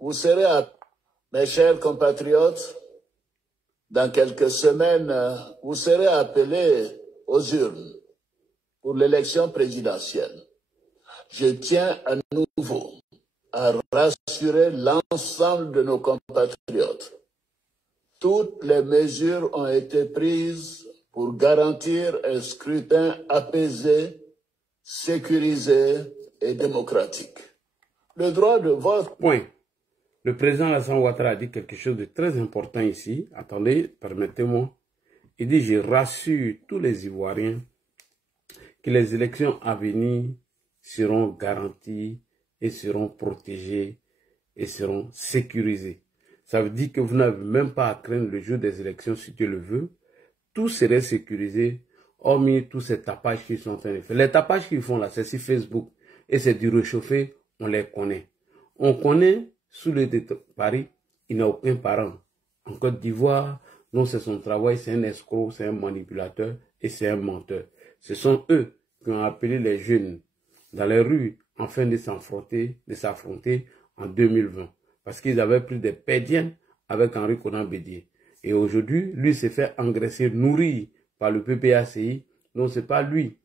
Vous serez, mes chers compatriotes, dans quelques semaines, vous serez appelés aux urnes pour l'élection présidentielle. Je tiens à nouveau à rassurer l'ensemble de nos compatriotes. Toutes les mesures ont été prises pour garantir un scrutin apaisé, sécurisé et démocratique. Le droit de vote... Point. Le président Alassane Ouattara a dit quelque chose de très important ici. Attendez, permettez-moi. Il dit, je rassure tous les Ivoiriens que les élections à venir seront garanties et seront protégées et seront sécurisées. Ça veut dire que vous n'avez même pas à craindre le jour des élections si Dieu le veut. Tout serait sécurisé, hormis tous ces tapages qu'ils sont en train de faire. Les tapages qu'ils font là, c'est sur Facebook et c'est du réchauffé, on les connaît. On connaît, sous le de Paris, il n'a aucun parent. En Côte d'Ivoire, non, c'est son travail, c'est un escroc, c'est un manipulateur et c'est un menteur. Ce sont eux qui ont appelé les jeunes dans les rues afin de s'affronter en 2020. Parce qu'ils avaient pris des pédiens avec Henri Konan Bédié. Et aujourd'hui, lui s'est fait engraisser, nourri par le PPACI. Non, c'est pas lui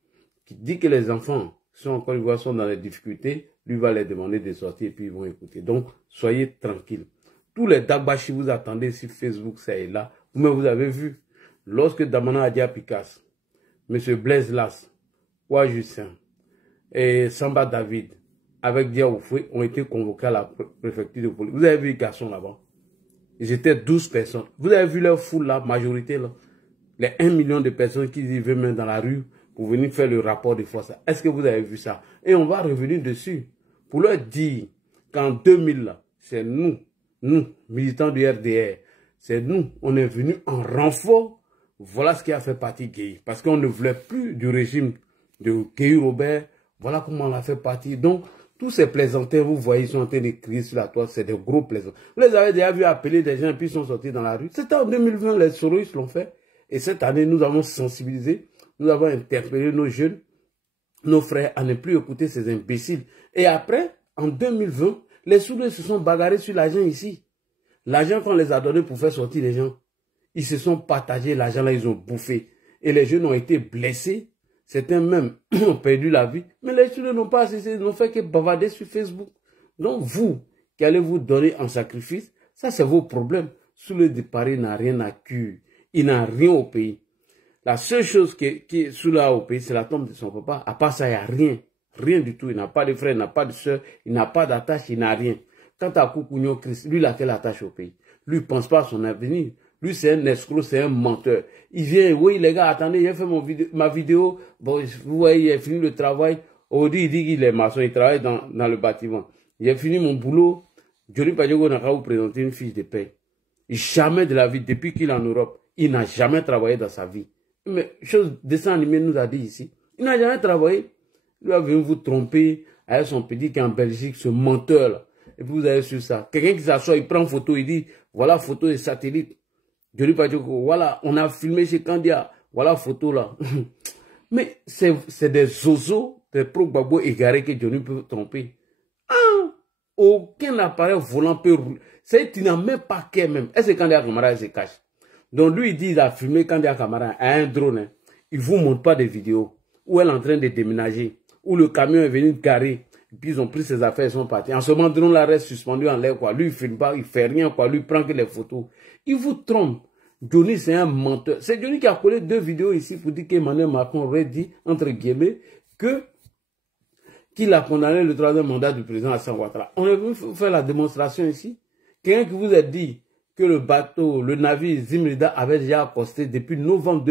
qui dit que les enfants sont en Côte d'Ivoire, sont dans les difficultés. Lui va les demander de sortir et puis ils vont écouter. Donc, soyez tranquilles. Tous les Dagbashi vous attendez sur Facebook, ça et là. Vous avez vu, lorsque Damana Adia Picasso, M. Blaise Las, Ouah Justin et Samba David, avec Dia Oufoué, ont été convoqués à la préfecture de police. Vous avez vu les garçons là-bas? Ils étaient 12 personnes. Vous avez vu leur foule là, majorité là? Les 1 million de personnes qui vivaient même dans la rue pour venir faire le rapport de force. Est-ce que vous avez vu ça? Et on va revenir dessus pour leur dire qu'en 2000, c'est nous, militants du RDR, c'est nous, on est venus en renfort. Voilà ce qui a fait partie Gueye. Parce qu'on ne voulait plus du régime de Gueye Robert. Voilà comment on a fait partie. Donc, tous ces plaisantins, vous voyez, ils sont en train de crier sur la toile, c'est des gros plaisants. Vous les avez déjà vu appeler des gens et puis ils sont sortis dans la rue. C'était en 2020, les Soros l'ont fait. Et cette année, nous avons sensibilisé, nous avons interpellé nos jeunes, nos frères à ne plus écouter ces imbéciles. Et après, en 2020, les Soros se sont bagarrés sur l'argent ici. L'argent qu'on les a donné pour faire sortir les gens. Ils se sont partagés, l'argent là, ils ont bouffé. Et les jeunes ont été blessés. Certains même ont perdu la vie. Mais les Soros n'ont pas cessé, ils n'ont fait que bavarder sur Facebook. Donc vous, qui allez vous donner en sacrifice, ça c'est vos problèmes. Soulé de Paris n'a rien à cure. Il n'a rien au pays. La seule chose qui est sous là au pays, c'est la tombe de son papa. À part ça, il n'y a rien. Rien du tout. Il n'a pas de frère, il n'a pas de soeur, il n'a pas d'attache, il n'a rien. Quant à Koukounio Christ, lui, il a quelle attache au pays? Lui, il ne pense pas à son avenir. Lui, c'est un escroc, c'est un menteur. Il vient, oui, les gars, attendez, j'ai fait ma vidéo. Bon, vous voyez, il a fini le travail. Aujourd'hui, il dit qu'il est maçon, il travaille dans le bâtiment. J'ai fini mon boulot. Johnny Padiogo n'a qu'à vous présenter une fiche de paie. Jamais de la vie, depuis qu'il est en Europe, il n'a jamais travaillé dans sa vie. Mais chose, dessin animé nous a dit ici. Il n'a jamais travaillé. Il va venir vous tromper avec son petit qui est en Belgique, ce menteur là. Et puis vous avez su ça. Quelqu'un qui s'assoit, il prend une photo, il dit, voilà photo des satellites. Je lui dis pas que voilà, on a filmé chez Candia. Voilà photo là. Mais c'est des zozos, des pro-babo égarés que Johnny peut tromper. Ah, aucun appareil volant peut rouler. C'est tu n'as même pas qu'un même. Est-ce que Candia Camara se cache? Donc lui il dit il a filmé Candia Camara à un drone. Hein. Il vous montre pas des vidéos où elle est en train de déménager, où le camion est venu garer. Puis ils ont pris ses affaires, ils sont partis. En ce moment, le drone là reste suspendu en l'air, quoi. Lui, il filme pas, il fait rien, quoi. Lui, il prend que les photos. Il vous trompe. Johnny, c'est un menteur. C'est Johnny qui a collé 2 vidéos ici pour dire qu'Emmanuel Macron aurait dit, entre guillemets, qu'il a condamné le 3e mandat du président Alassane Ouattara. On est venu faire la démonstration ici. Quelqu'un qui vous a dit que le bateau, le navire Zimrida avait déjà accosté depuis novembre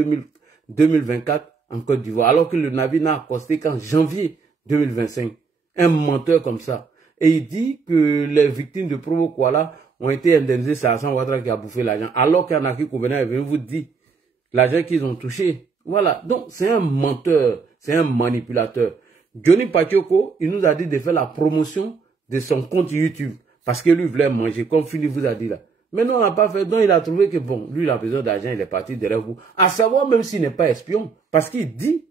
2024 en Côte d'Ivoire, alors que le navire n'a accosté qu'en janvier 2025. Un menteur comme ça. Et il dit que les victimes de Provo Kuala ont été indemnisées, c'est Alassane Ouattara qui a bouffé l'argent. Alors qu'Anaki Koubena est venu vous dire l'argent qu'ils ont touché. Voilà. Donc, c'est un menteur. C'est un manipulateur. Johnny Patioko, il nous a dit de faire la promotion de son compte YouTube. Parce que lui voulait manger, comme Philippe vous a dit là. Mais non, on n'a pas fait. Donc, il a trouvé que bon, lui, il a besoin d'argent, il est parti derrière vous. À savoir, même s'il n'est pas espion. Parce qu'il dit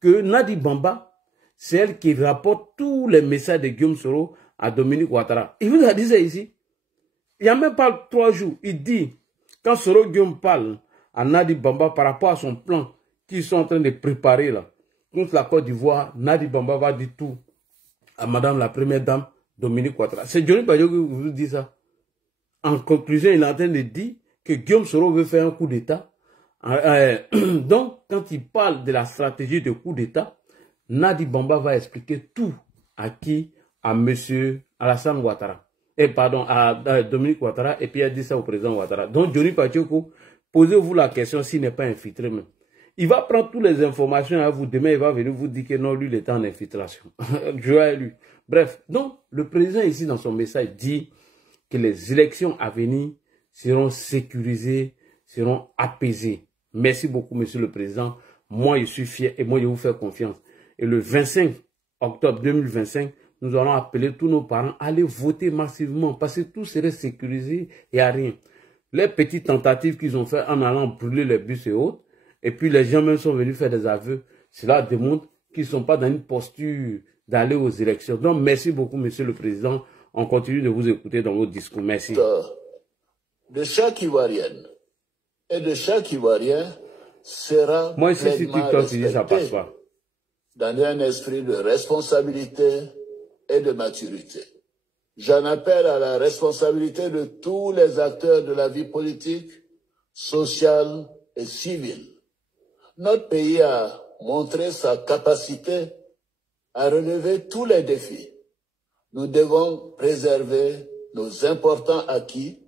que Nadi Bamba, c'est elle qui rapporte tous les messages de Guillaume Soro à Dominique Ouattara. Il vous a dit ça ici. Il n'y a même pas 3 jours. Il dit, quand Soro Guillaume parle à Nadi Bamba par rapport à son plan qu'ils sont en train de préparer là, contre la Côte d'Ivoire, Nadi Bamba va dire tout à Madame la Première Dame Dominique Ouattara. C'est Johnny Badiou qui vous dit ça. En conclusion, il est en train de dire que Guillaume Soro veut faire un coup d'État. Donc, quand il parle de la stratégie de coup d'État, Nadi Bamba va expliquer tout à qui? À monsieur Alassane Ouattara. Et pardon, à Dominique Ouattara, et puis il a dit ça au président Ouattara. Donc, Johnny Pacheco, posez-vous la question s'il n'est pas infiltré même. Il va prendre toutes les informations à vous. Demain, il va venir vous dire que non, lui, il est en infiltration. Je vais lui. Bref, donc, le président ici, dans son message, dit que les élections à venir seront sécurisées, seront apaisées. Merci beaucoup, monsieur le président. Moi, je suis fier et moi, je vous fais confiance. Et le 25 octobre 2025, nous allons appeler tous nos parents à aller voter massivement parce que tout serait sécurisé et à rien. Les petites tentatives qu'ils ont fait en allant brûler les bus et autres, et puis les gens même sont venus faire des aveux, cela démontre qu'ils ne sont pas dans une posture d'aller aux élections. Donc, merci beaucoup, monsieur le président. On continue de vous écouter dans vos discours. Merci. De chaque Ivoirienne et de chaque Ivoirien sera moi, ici, si TikTok, je dis, ça passe pas. Dans un esprit de responsabilité et de maturité. J'en appelle à la responsabilité de tous les acteurs de la vie politique, sociale et civile. Notre pays a montré sa capacité à relever tous les défis. Nous devons préserver nos importants acquis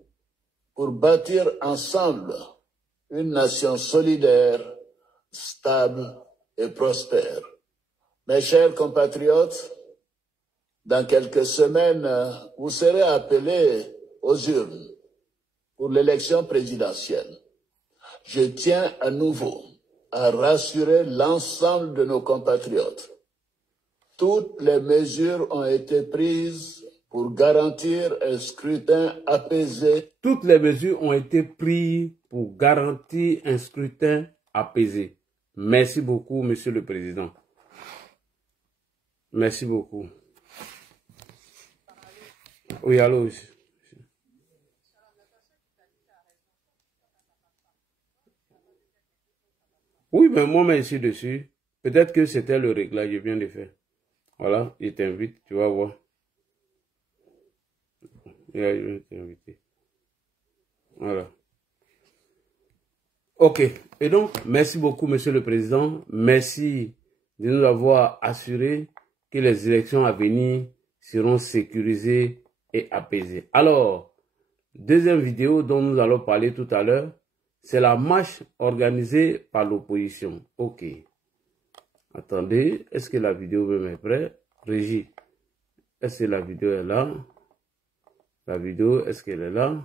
pour bâtir ensemble une nation solidaire, stable et prospère. Mes chers compatriotes, dans quelques semaines, vous serez appelés aux urnes pour l'élection présidentielle. Je tiens à nouveau à rassurer l'ensemble de nos compatriotes. Toutes les mesures ont été prises pour garantir un scrutin apaisé. Toutes les mesures ont été prises pour garantir un scrutin apaisé. Merci beaucoup, monsieur le président. Merci beaucoup. Oui, allô. Oui, mais moi, je suis dessus. Peut-être que c'était le réglage, je viens de faire. Voilà, il t'invite, tu vas voir. Je vais t'inviter. Voilà. Ok. Et donc, merci beaucoup, monsieur le président. Merci de nous avoir assuré que les élections à venir seront sécurisées et apaisées. Alors, deuxième vidéo dont nous allons parler tout à l'heure, c'est la marche organisée par l'opposition. Ok. Attendez, est-ce que la vidéo même est prête? Régie, est-ce que la vidéo est là? La vidéo, est-ce qu'elle est là?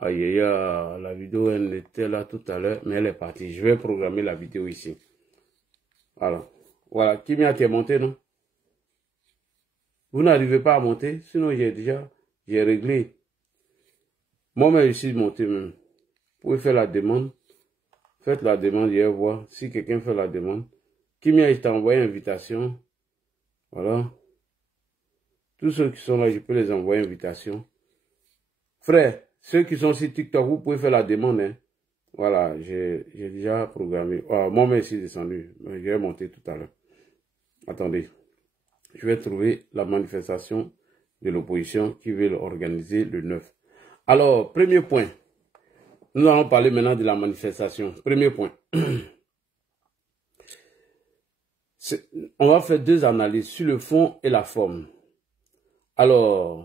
Aïe, aïe, aïe, la vidéo, elle était là tout à l'heure, mais elle est partie. Je vais programmer la vidéo ici. Alors, voilà. Qui m'y a monté, non? Vous n'arrivez pas à monter? Sinon, j'ai réglé. Moi-même, je suis monté même. Vous pouvez faire la demande. Faites la demande, je vais voir si quelqu'un fait la demande. Qui m'y a envoyé invitation? Voilà. Tous ceux qui sont là, je peux les envoyer invitation. Frère, ceux qui sont sur TikTok, vous pouvez faire la demande. Hein. Voilà, j'ai déjà programmé. Oh, moi-même, je suis descendu. Je vais monter tout à l'heure. Attendez. Je vais trouver la manifestation de l'opposition qui veut l'organiser le 9. Alors, premier point. Nous allons parler maintenant de la manifestation. Premier point. On va faire deux analyses sur le fond et la forme. Alors,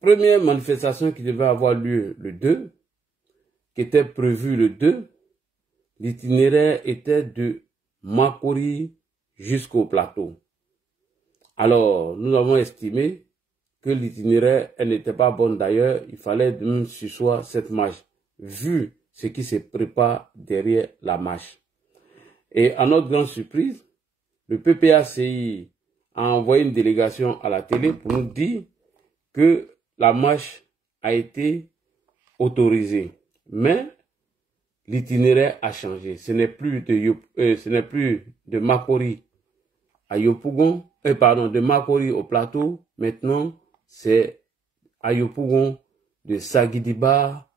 première manifestation qui devait avoir lieu le 2, qui était prévue le 2, l'itinéraire était de Makori jusqu'au plateau. Alors, nous avons estimé que l'itinéraire, elle n'était pas bonne d'ailleurs, il fallait même sursoir cette marche, vu ce qui se prépare derrière la marche. Et à notre grande surprise, le PPACI a envoyé une délégation à la télé pour nous dire que la marche a été autorisée. Mais l'itinéraire a changé. Ce n'est plus de Makori à Yopougon, de Makori au plateau. Maintenant, c'est à Yopougon, de Sagidiba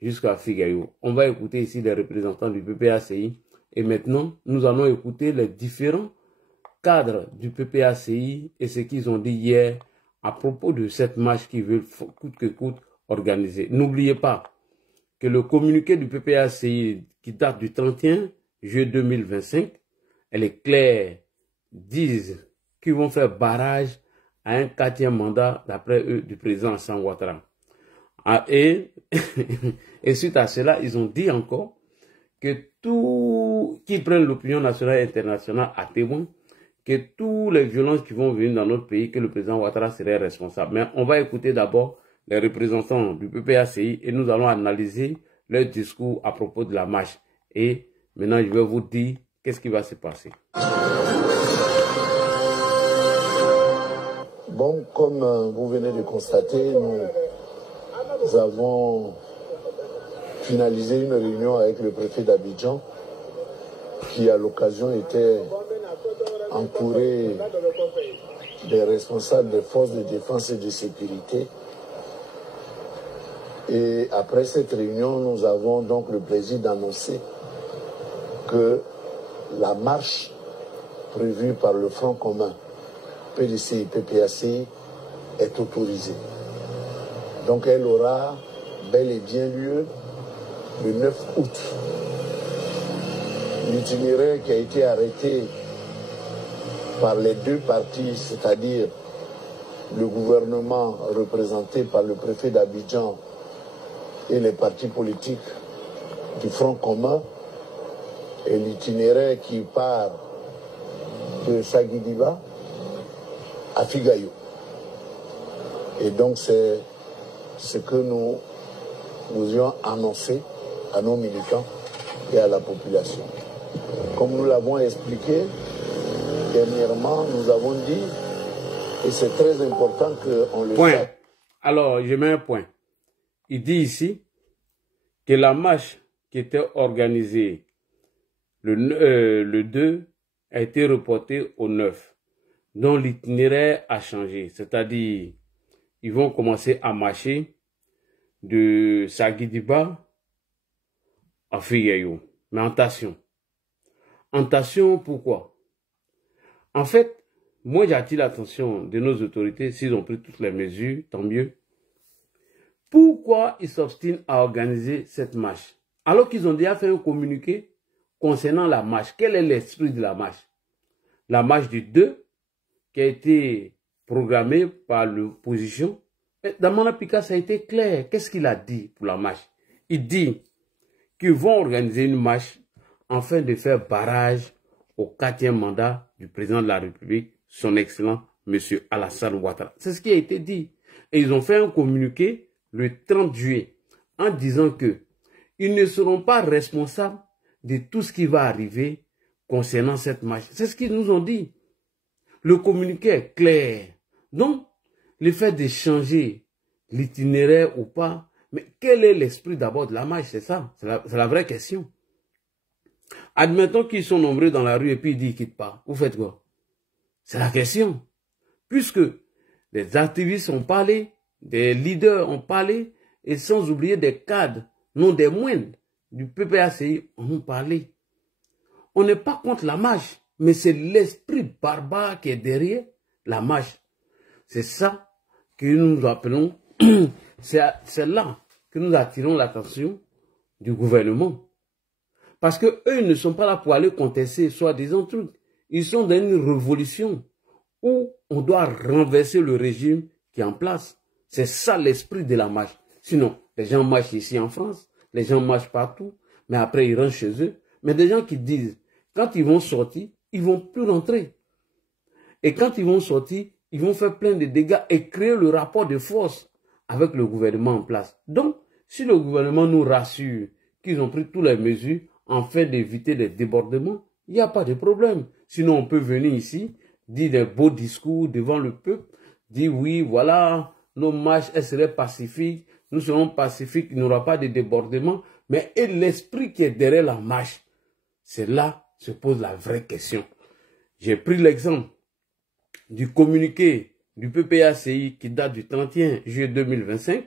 jusqu'à Figayo. On va écouter ici les représentants du PPACI. Et maintenant, nous allons écouter les différents cadres du PPACI et ce qu'ils ont dit hier à propos de cette marche qu'ils veulent coûte que coûte organiser. N'oubliez pas que le communiqué du PPACI qui date du 31 juillet 2025, elle est claire, disent qu'ils vont faire barrage à un 4e mandat, d'après eux, du président Alassane Ouattara. Et suite à cela, ils ont dit encore que qu'ils prennent l'opinion nationale et internationale à témoin, que toutes les violences qui vont venir dans notre pays, que le président Ouattara serait responsable. Mais on va écouter d'abord les représentants du PPACI et nous allons analyser leur discours à propos de la marche. Et maintenant, je vais vous dire qu'est-ce qui va se passer. Bon, comme vous venez de constater, nous avons finalisé une réunion avec le préfet d'Abidjan qui, à l'occasion, était entouré des responsables des forces de défense et de sécurité. Et après cette réunion, nous avons donc le plaisir d'annoncer que la marche prévue par le Front commun PDCI, PPACI est autorisée. Donc elle aura bel et bien lieu le 9 août. L'itinéraire qui a été arrêté par les deux partis, c'est-à-dire le gouvernement représenté par le préfet d'Abidjan et les partis politiques du Front commun, et l'itinéraire qui part de Sagidiba à Figayo. Et donc c'est ce que nous ayons annoncé à nos militants et à la population. Comme nous l'avons expliqué, dernièrement, nous avons dit, et c'est très important qu'on le sache. Alors, je mets un point. Il dit ici que la marche qui était organisée le 2 a été reportée au 9, dont l'itinéraire a changé. C'est-à-dire, ils vont commencer à marcher de Sagidiba à Figayo. Mais en tension. En tension, pourquoi? En fait, moi j'attire l'attention de nos autorités, s'ils ont pris toutes les mesures, tant mieux. Pourquoi ils s'obstinent à organiser cette marche? Alors qu'ils ont déjà fait un communiqué concernant la marche. Quel est l'esprit de la marche? La marche du 2, qui a été programmée par l'opposition. Damana Pika, ça a été clair. Qu'est-ce qu'il a dit pour la marche? Il dit qu'ils vont organiser une marche afin de faire barrage au 4e mandat du président de la République, son excellent M. Alassane Ouattara. C'est ce qui a été dit. Et ils ont fait un communiqué le 30 juillet en disant que ils ne seront pas responsables de tout ce qui va arriver concernant cette marche. C'est ce qu'ils nous ont dit. Le communiqué est clair. Donc, le fait de changer l'itinéraire ou pas, mais quel est l'esprit d'abord de la marche? C'est ça, c'est la vraie question. Admettons qu'ils sont nombreux dans la rue et puis ils disent qu'ils quittent pas. Vous faites quoi? C'est la question. Puisque des activistes ont parlé, des leaders ont parlé, et sans oublier des cadres, non des moindres, du PPACI ont parlé. On n'est pas contre la marche, mais c'est l'esprit barbare qui est derrière la marche. C'est ça que nous appelons, c'est là que nous attirons l'attention du gouvernement. Parce que eux ne sont pas là pour aller contester soi-disant trucs. Ils sont dans une révolution où on doit renverser le régime qui est en place. C'est ça l'esprit de la marche. Sinon, les gens marchent ici en France, les gens marchent partout, mais après ils rentrent chez eux. Mais des gens qui disent, quand ils vont sortir, ils vont plus rentrer. Et quand ils vont sortir, ils vont faire plein de dégâts et créer le rapport de force avec le gouvernement en place. Donc, si le gouvernement nous rassure qu'ils ont pris toutes les mesures afin d'éviter des débordements, il n'y a pas de problème. Sinon, on peut venir ici, dire des beaux discours devant le peuple, dire oui, voilà, nos marches, elles seraient pacifiques, nous serons pacifiques, il n'y aura pas de débordement. Mais et l'esprit qui est derrière la marche, c'est là que se pose la vraie question. J'ai pris l'exemple du communiqué du PPACI qui date du 31 juillet 2025,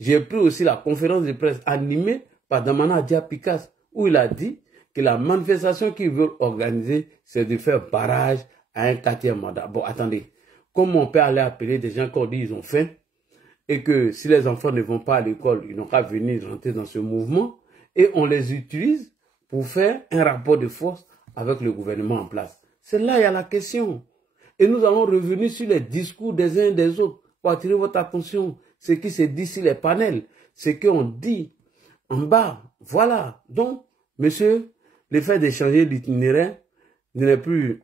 j'ai pris aussi la conférence de presse animée par Damana Dia Picasse, où il a dit que la manifestation qu'ils veulent organiser, c'est de faire barrage à un 4e mandat. Bon, attendez, comment on peut aller appeler des gens qui ont dit qu'ils ont faim, et que si les enfants ne vont pas à l'école, ils n'ont qu'à venir rentrer dans ce mouvement, et on les utilise pour faire un rapport de force avec le gouvernement en place. C'est là il y a la question. Et nous allons revenir sur les discours des uns et des autres pour attirer votre attention. Ce qui se dit sur les panels, ce qu'on dit en bas. Voilà. Donc, monsieur, le fait d'échanger l'itinéraire n'est plus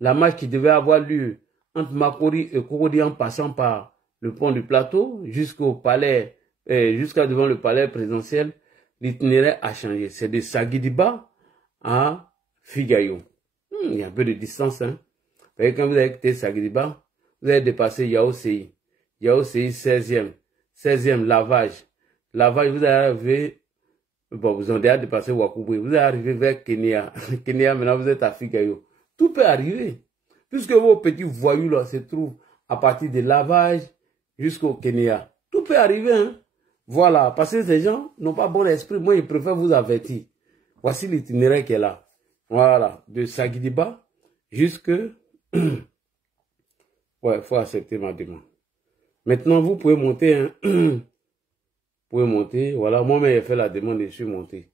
la marche qui devait avoir lieu entre Makori et Cocody en passant par le pont du plateau jusqu'au palais, jusqu'à devant le palais présidentiel. L'itinéraire a changé. C'est de Sagidiba à Figayo. Il y a un peu de distance, hein. Parce que quand vous avez quitté Sagidiba, vous avez dépassé Yaoséi. Yaoséi 16e. 16e, lavage. Lavage, vous arrivez, bon, vous avez déjà dépassé Wakouboué. Vous arrivez vers Kenya. Kenya, maintenant vous êtes à Figayo. Tout peut arriver. Puisque vos petits voyous là se trouvent à partir de lavage jusqu'au Kenya. Tout peut arriver, hein. Voilà. Parce que ces gens n'ont pas bon esprit. Moi, je préfère vous avertir. Voici l'itinéraire qui est là. Voilà. De Sagidiba jusque... Ouais, il faut accepter ma demande. Maintenant, vous pouvez monter. Hein. Vous pouvez monter. Voilà, moi-même, j'ai fait la demande et je suis monté.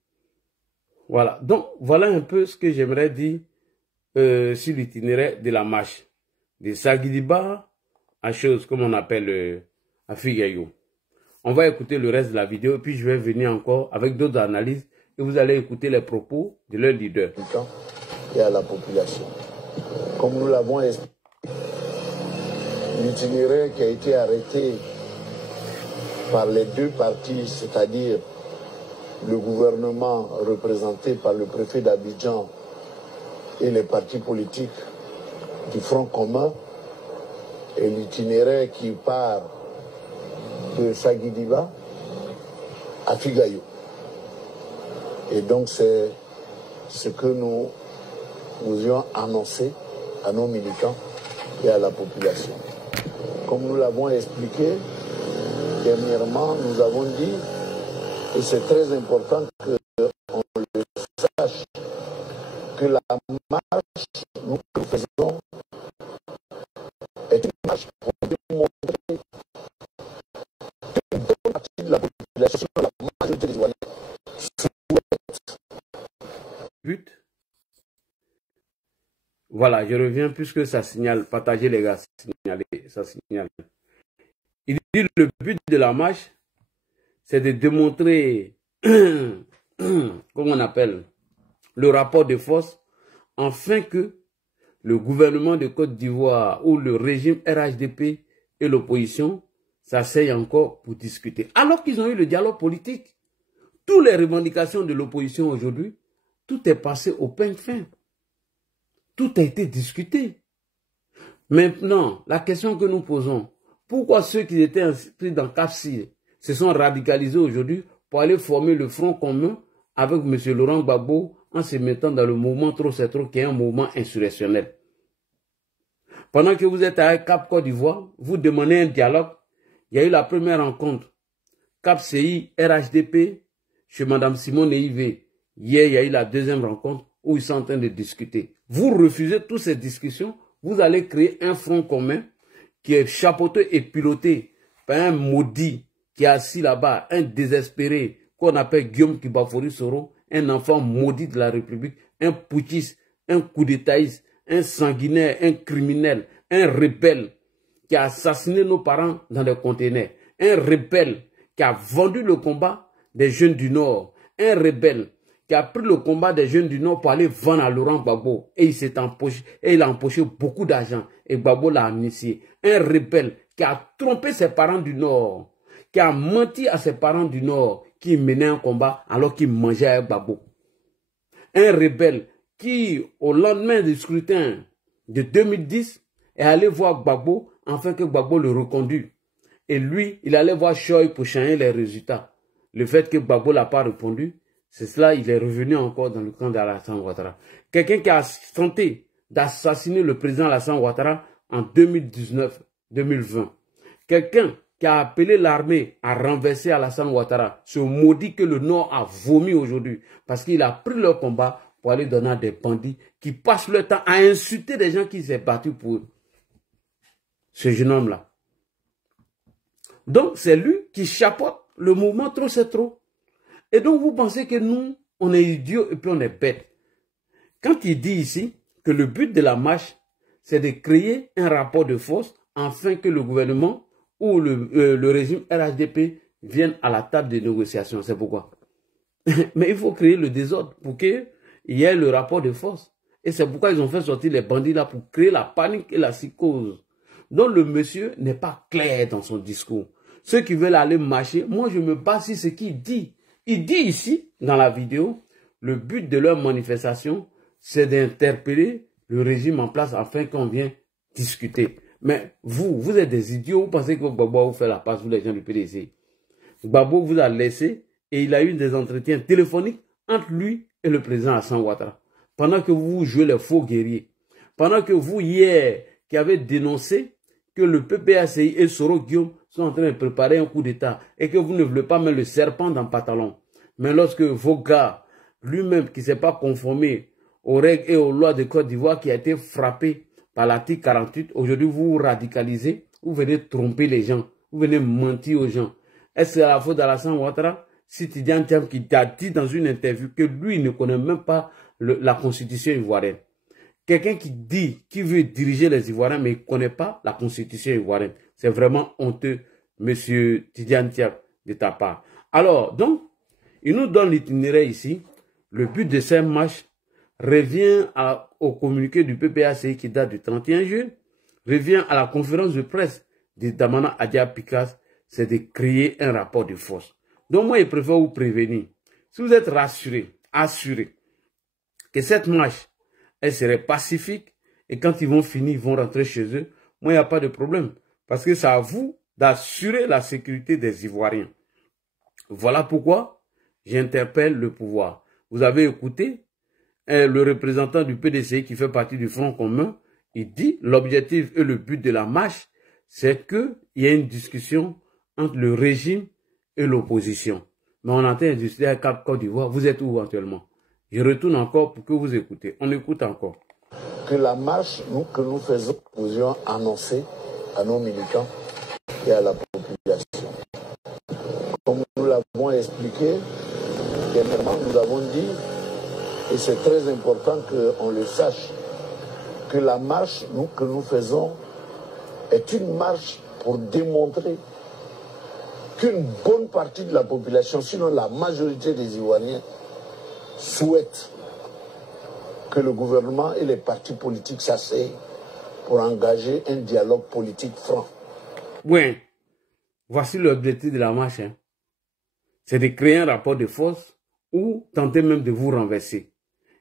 Voilà. Donc, voilà un peu ce que j'aimerais dire sur l'itinéraire de la marche. De Sagidiba à chose, comme on appelle à Figayo. On va écouter le reste de la vidéo et puis je vais venir encore avec d'autres analyses et vous allez écouter les propos de leur leader. Et à la population. Comme nous l'avons expliqué, l'itinéraire qui a été arrêté par les deux partis, c'est-à-dire le gouvernement représenté par le préfet d'Abidjan et les partis politiques du Front commun, et l'itinéraire qui part de Sagidiba à Figayo. Et donc c'est ce que nous ayons annoncé à nos militants et à la population. Comme nous l'avons expliqué, dernièrement, nous avons dit, et c'est très important qu'on le sache, que la marche que nous faisons est une marche pour démontrer qu'une bonne partie de la population, la majorité des citoyens, souhaite. But. Voilà, je reviens puisque ça signale, partagez les gars, ça signale. Il dit le but de la marche, c'est de démontrer, comment on appelle, le rapport de force, afin que le gouvernement de Côte d'Ivoire ou le régime RHDP et l'opposition s'asseyent encore pour discuter. Alors qu'ils ont eu le dialogue politique, toutes les revendications de l'opposition aujourd'hui, tout est passé au peigne fin. Tout a été discuté. Maintenant, la question que nous posons, pourquoi ceux qui étaient inscrits dans CAPSI se sont radicalisés aujourd'hui pour aller former le Front commun avec M. Laurent Gbagbo en se mettant dans le mouvement Trop c'est trop qui est un mouvement insurrectionnel. Pendant que vous êtes à Cap Côte d'Ivoire, vous demandez un dialogue. Il y a eu la première rencontre. CAPCI, RHDP, chez Mme Simone Ivé. Hier, il y a eu la deuxième rencontre où ils sont en train de discuter. Vous refusez toutes ces discussions, vous allez créer un front commun qui est chapeauté et piloté par un maudit qui est assis là-bas, un désespéré qu'on appelle Guillaume Kibafori Soro, un enfant maudit de la République, un putschiste, un coup d'étaïste, un sanguinaire, un criminel, un rebelle qui a assassiné nos parents dans des conteneurs, un rebelle qui a vendu le combat des jeunes du Nord, un rebelle qui a pris le combat des jeunes du Nord pour aller vendre à Laurent Gbagbo et il a empoché beaucoup d'argent et Gbagbo l'a amnistié. Un rebelle qui a trompé ses parents du Nord, qui a menti à ses parents du Nord, qui menait un combat alors qu'il mangeait avec Gbagbo. Un rebelle qui, au lendemain du scrutin de 2010, est allé voir Gbagbo afin que Gbagbo le reconduise. Et lui, il allait voir Choy pour changer les résultats. Le fait que Gbagbo n'a pas répondu, c'est cela, il est revenu encore dans le camp d'Alassane Ouattara. Quelqu'un qui a tenté d'assassiner le président Alassane Ouattara en 2019-2020. Quelqu'un qui a appelé l'armée à renverser Alassane Ouattara, ce maudit que le Nord a vomi aujourd'hui, parce qu'il a pris leur combat pour aller donner à des bandits qui passent leur temps à insulter des gens qui s'est battus pour eux. Ce jeune homme-là. Donc, c'est lui qui chapeaute le mouvement Trop c'est trop. Et donc, vous pensez que nous, on est idiots et puis on est bêtes. Quand il dit ici que le but de la marche, c'est de créer un rapport de force afin que le gouvernement ou le régime RHDP vienne à la table de négociation. C'est pourquoi. Mais il faut créer le désordre pour qu'il y ait le rapport de force. Et c'est pourquoi ils ont fait sortir les bandits là pour créer la panique et la psychose. Donc le monsieur n'est pas clair dans son discours. Ceux qui veulent aller marcher, moi je me base sur ce qu'il dit. Il dit ici, dans la vidéo, le but de leur manifestation, c'est d'interpeller le régime en place afin qu'on vienne discuter. Mais vous êtes des idiots, vous pensez que Gbagbo vous fait la passe, vous les gens du PDC. Gbagbo vous a laissé et il a eu des entretiens téléphoniques entre lui et le président Alassane Ouattara. Pendant que vous jouez les faux guerriers. Pendant que vous, hier, qui avez dénoncé que le PPACI et Soro Guillaume sont en train de préparer un coup d'État et que vous ne voulez pas mettre le serpent dans le pantalon. Mais lorsque vos gars, lui-même qui ne s'est pas conformé aux règles et aux lois de Côte d'Ivoire, qui a été frappé par l'article 48, aujourd'hui vous vous radicalisez, vous venez tromper les gens, vous venez mentir aux gens. Est-ce que c'est la faute d'Alassane Ouattara? Si Tidiane Thiam qui t'a dit dans une interview que lui ne connaît même pas la constitution ivoirienne. Quelqu'un qui dit qu'il veut diriger les Ivoiriens mais il ne connaît pas la constitution ivoirienne. C'est vraiment honteux, monsieur Tidiane Thiam, de ta part. Alors, donc, il nous donne l'itinéraire ici. Le but de cette marche revient au communiqué du PPACI qui date du 31 juin, revient à la conférence de presse de Damana Adia Pikas, c'est de créer un rapport de force. Donc moi, je préfère vous prévenir. Si vous êtes rassurés, assurés que cette marche, elle serait pacifique et quand ils vont finir, ils vont rentrer chez eux, moi, il n'y a pas de problème. Parce que c'est à vous d'assurer la sécurité des Ivoiriens. Voilà pourquoi j'interpelle le pouvoir. Vous avez écouté le représentant du PDCI qui fait partie du Front commun. Il dit l'objectif et le but de la marche, c'est qu'il y ait une discussion entre le régime et l'opposition. Mais on entend discuter à Cap Côte d'Ivoire. Vous êtes où actuellement? Je retourne encore pour que vous écoutez. On écoute encore. Que la marche que nous faisons, nous ayons annoncé à nos militants et à la population. Comme nous l'avons expliqué, dernièrement, nous avons dit, et c'est très important qu'on le sache, que la marche que nous faisons est une marche pour démontrer qu'une bonne partie de la population, sinon la majorité des Ivoiriens, souhaitent que le gouvernement et les partis politiques s'asseyent pour engager un dialogue politique franc. Oui, voici l'objectif de la marche. Hein. C'est de créer un rapport de force ou tenter même de vous renverser.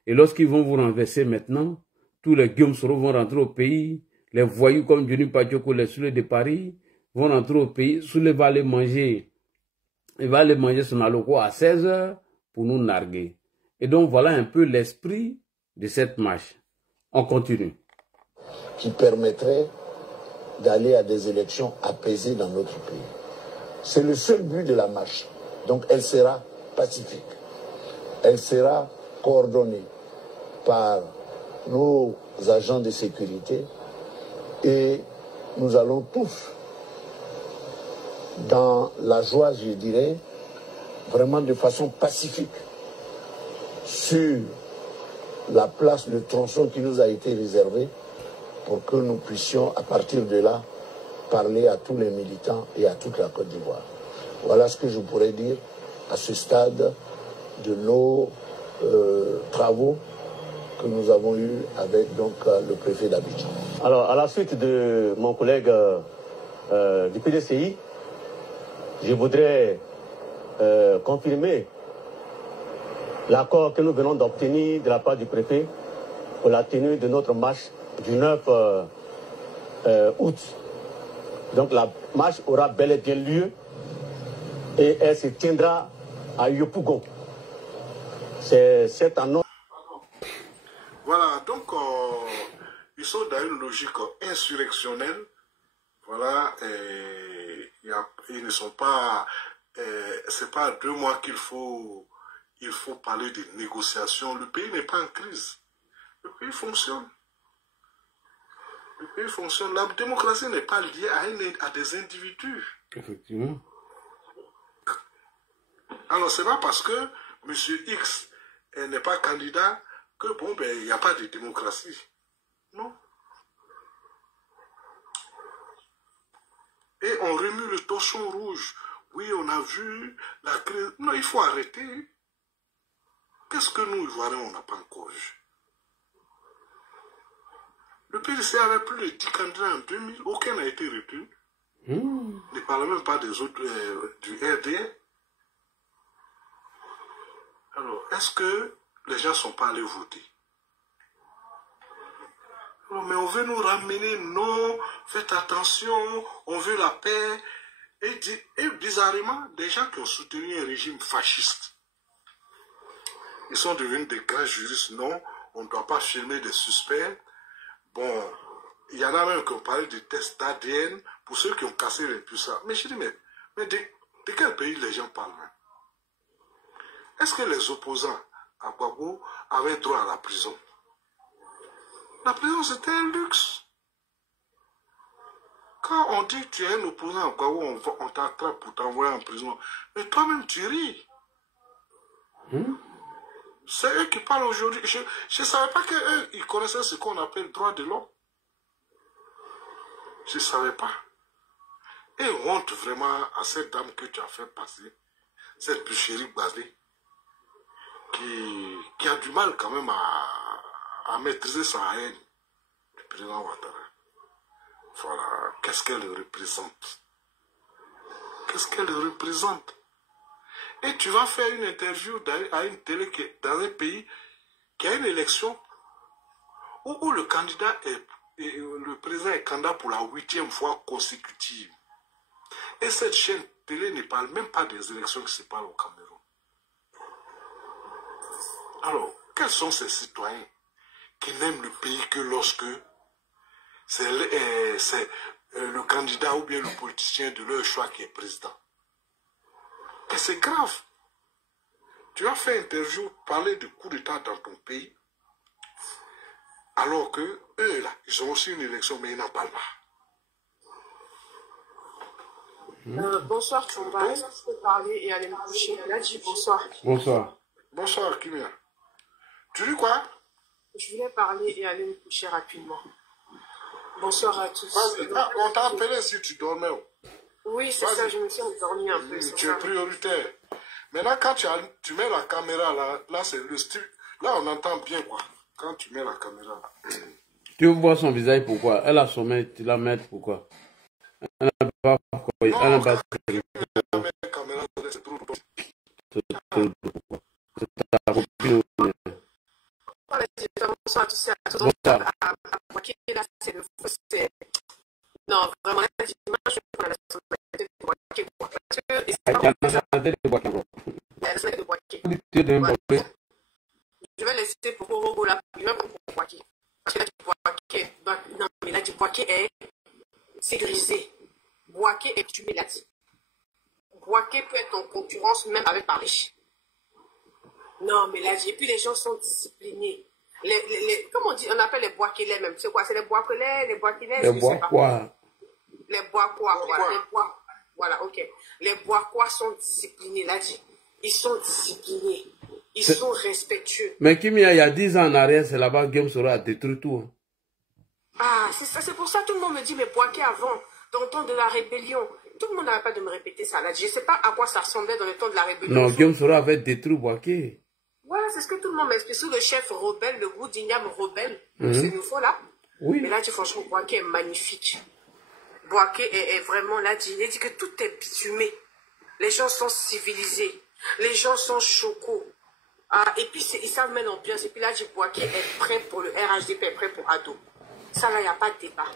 Et lorsqu'ils vont vous renverser maintenant, tous les Guillaume Soro vont rentrer au pays, les voyous comme Johnny Pachoko, les Soulés de Paris, vont rentrer au pays. Soulé va aller manger, il va aller manger son alloco à 16 h pour nous narguer. Et donc voilà un peu l'esprit de cette marche. On continue. Qui permettrait d'aller à des élections apaisées dans notre pays. C'est le seul but de la marche. Donc elle sera pacifique. Elle sera coordonnée par nos agents de sécurité et nous allons tous, dans la joie, je dirais, vraiment de façon pacifique, sur la place, le tronçon qui nous a été réservé pour que nous puissions, à partir de là, parler à tous les militants et à toute la Côte d'Ivoire. Voilà ce que je pourrais dire à ce stade de nos travaux que nous avons eus avec donc, le préfet d'Abidjan. Alors, à la suite de mon collègue du PDCI, je voudrais confirmer l'accord que nous venons d'obtenir de la part du préfet pour la tenue de notre marche du 9 août. Donc la marche aura bel et bien lieu et elle se tiendra à Yopougon. C'est cette annonce. Voilà, donc ils sont dans une logique. logique insurrectionnelle, voilà, ils ne sont pas, c'est pas à 2 mois qu'il faut parler de négociations. Le pays n'est pas en crise. Le pays fonctionne. Le pays fonctionne. La démocratie n'est pas liée à des individus. Effectivement. Alors, c'est pas parce que M. X n'est pas candidat que, bon, ben, il n'y a pas de démocratie. Non. Et on remue le torchon rouge. Oui, on a vu la crise. Non, il faut arrêter. Qu'est-ce que nous, Ivoiriens, on n'a pas encore vu? Le PDC avait plus de 10 candidats en 2000. Aucun n'a été retenu. Ne parle même pas des autres du RD. Alors, est-ce que les gens ne sont pas allés voter? Alors, mais on veut nous ramener, non, faites attention, on veut la paix. Et bizarrement, des gens qui ont soutenu un régime fasciste, ils sont devenus des grands juristes. Non, on ne doit pas filmer des suspects. Bon, il y en a même qui ont parlé des tests d'ADN pour ceux qui ont cassé les puissants. Mais je dis, mais de quel pays les gens parlent? Est-ce que les opposants à Gbagbo avaient droit à la prison? La prison, c'était un luxe. Quand on dit que tu es un opposant à Gbagbo, on t'attrape pour t'envoyer en prison. Mais toi-même, tu ris. C'est eux qui parlent aujourd'hui. Je ne savais pas qu'eux, ils connaissaient ce qu'on appelle droit de l'homme. Je ne savais pas. Et honte vraiment à cette dame que tu as fait passer, cette bûcherie basée, qui a du mal quand même à maîtriser sa haine du président Ouattara. Voilà, qu'est-ce qu'elle représente? Qu'est-ce qu'elle représente? Et tu vas faire une interview à une télé dans un pays qui a une élection où le candidat le président est candidat pour la 8e fois consécutive. Et cette chaîne télé ne parle même pas des élections qui se passent au Cameroun. Alors, quels sont ces citoyens qui n'aiment le pays que lorsque c'est le candidat ou bien le politicien de leur choix qui est président? Et c'est grave. Tu as fait interview, parler de coup d'État dans ton pays, alors que eux, là, ils ont aussi une élection, mais ils n'en parlent pas. Bonsoir, Chomba. Est-ce que je peux parler et aller me coucher? Là, dis bonsoir. Bonsoir. Bonsoir, Kimia. Tu dis quoi? Je voulais parler et aller me coucher rapidement. Bonsoir à tous. On t'a appelé si tu dormais. Oui, c'est ça, je me suis endormie un peu. Tu es prioritaire. Maintenant, quand tu mets la caméra là c'est le style. Là, on entend bien quoi. Quand tu mets la caméra là. Tu vois son visage, pourquoi? Elle a sommeil, tu la mets, pourquoi? Elle n'a pas pourquoi. Elle n'a pas la caméra, c'est trop bon. C'est ta copine. Bonsoir à tous et à tous. Non, vraiment, la dimanche, je prends la nationalité de Boaké. Je vais laisser pour Orogo là, je vais prendre pour Boaké. Parce que là, Boaké, non, mais là, Boaké est sécurisé. Boaké est tué là. Boaké peut être en concurrence même avec Paris. Non, mais là, et puis les gens sont disciplinés. Comment on dit, on appelle les Boakelais même. C'est quoi? C'est les Boakelais, les Boakelais? Les Boakois. Les Boakois, voilà. Les Bois, voilà, ok. Les Boakois sont disciplinés, là, ils sont disciplinés. Ils sont respectueux. Mais Kimia, il y a 10 ans en arrière, c'est là-bas que Guillaume Soro a détruit tout. Ah, c'est ça, c'est pour ça que tout le monde me dit, mais Boaké avant, dans le temps de la rébellion. Tout le monde n'arrête pas de me répéter ça, là. Je ne sais pas à quoi ça ressemblait dans le temps de la rébellion. Non, Guillaume Soro avait détruit Boaké. Voilà, c'est ce que tout le monde m'explique. Sous le chef rebelle, le goût d'Ignam rebelle, c'est nouveau là. Oui. Mais là, franchement, Boaké est magnifique. Boaké est vraiment là. Il dit que tout est bitumé. Les gens sont civilisés. Les gens sont chocos. Ah, et puis, ils savent mettre l'ambiance. Et puis là, Boaké est prêt pour le RHDP, est prêt pour Ado. Ça, là, il n'y a pas de débat.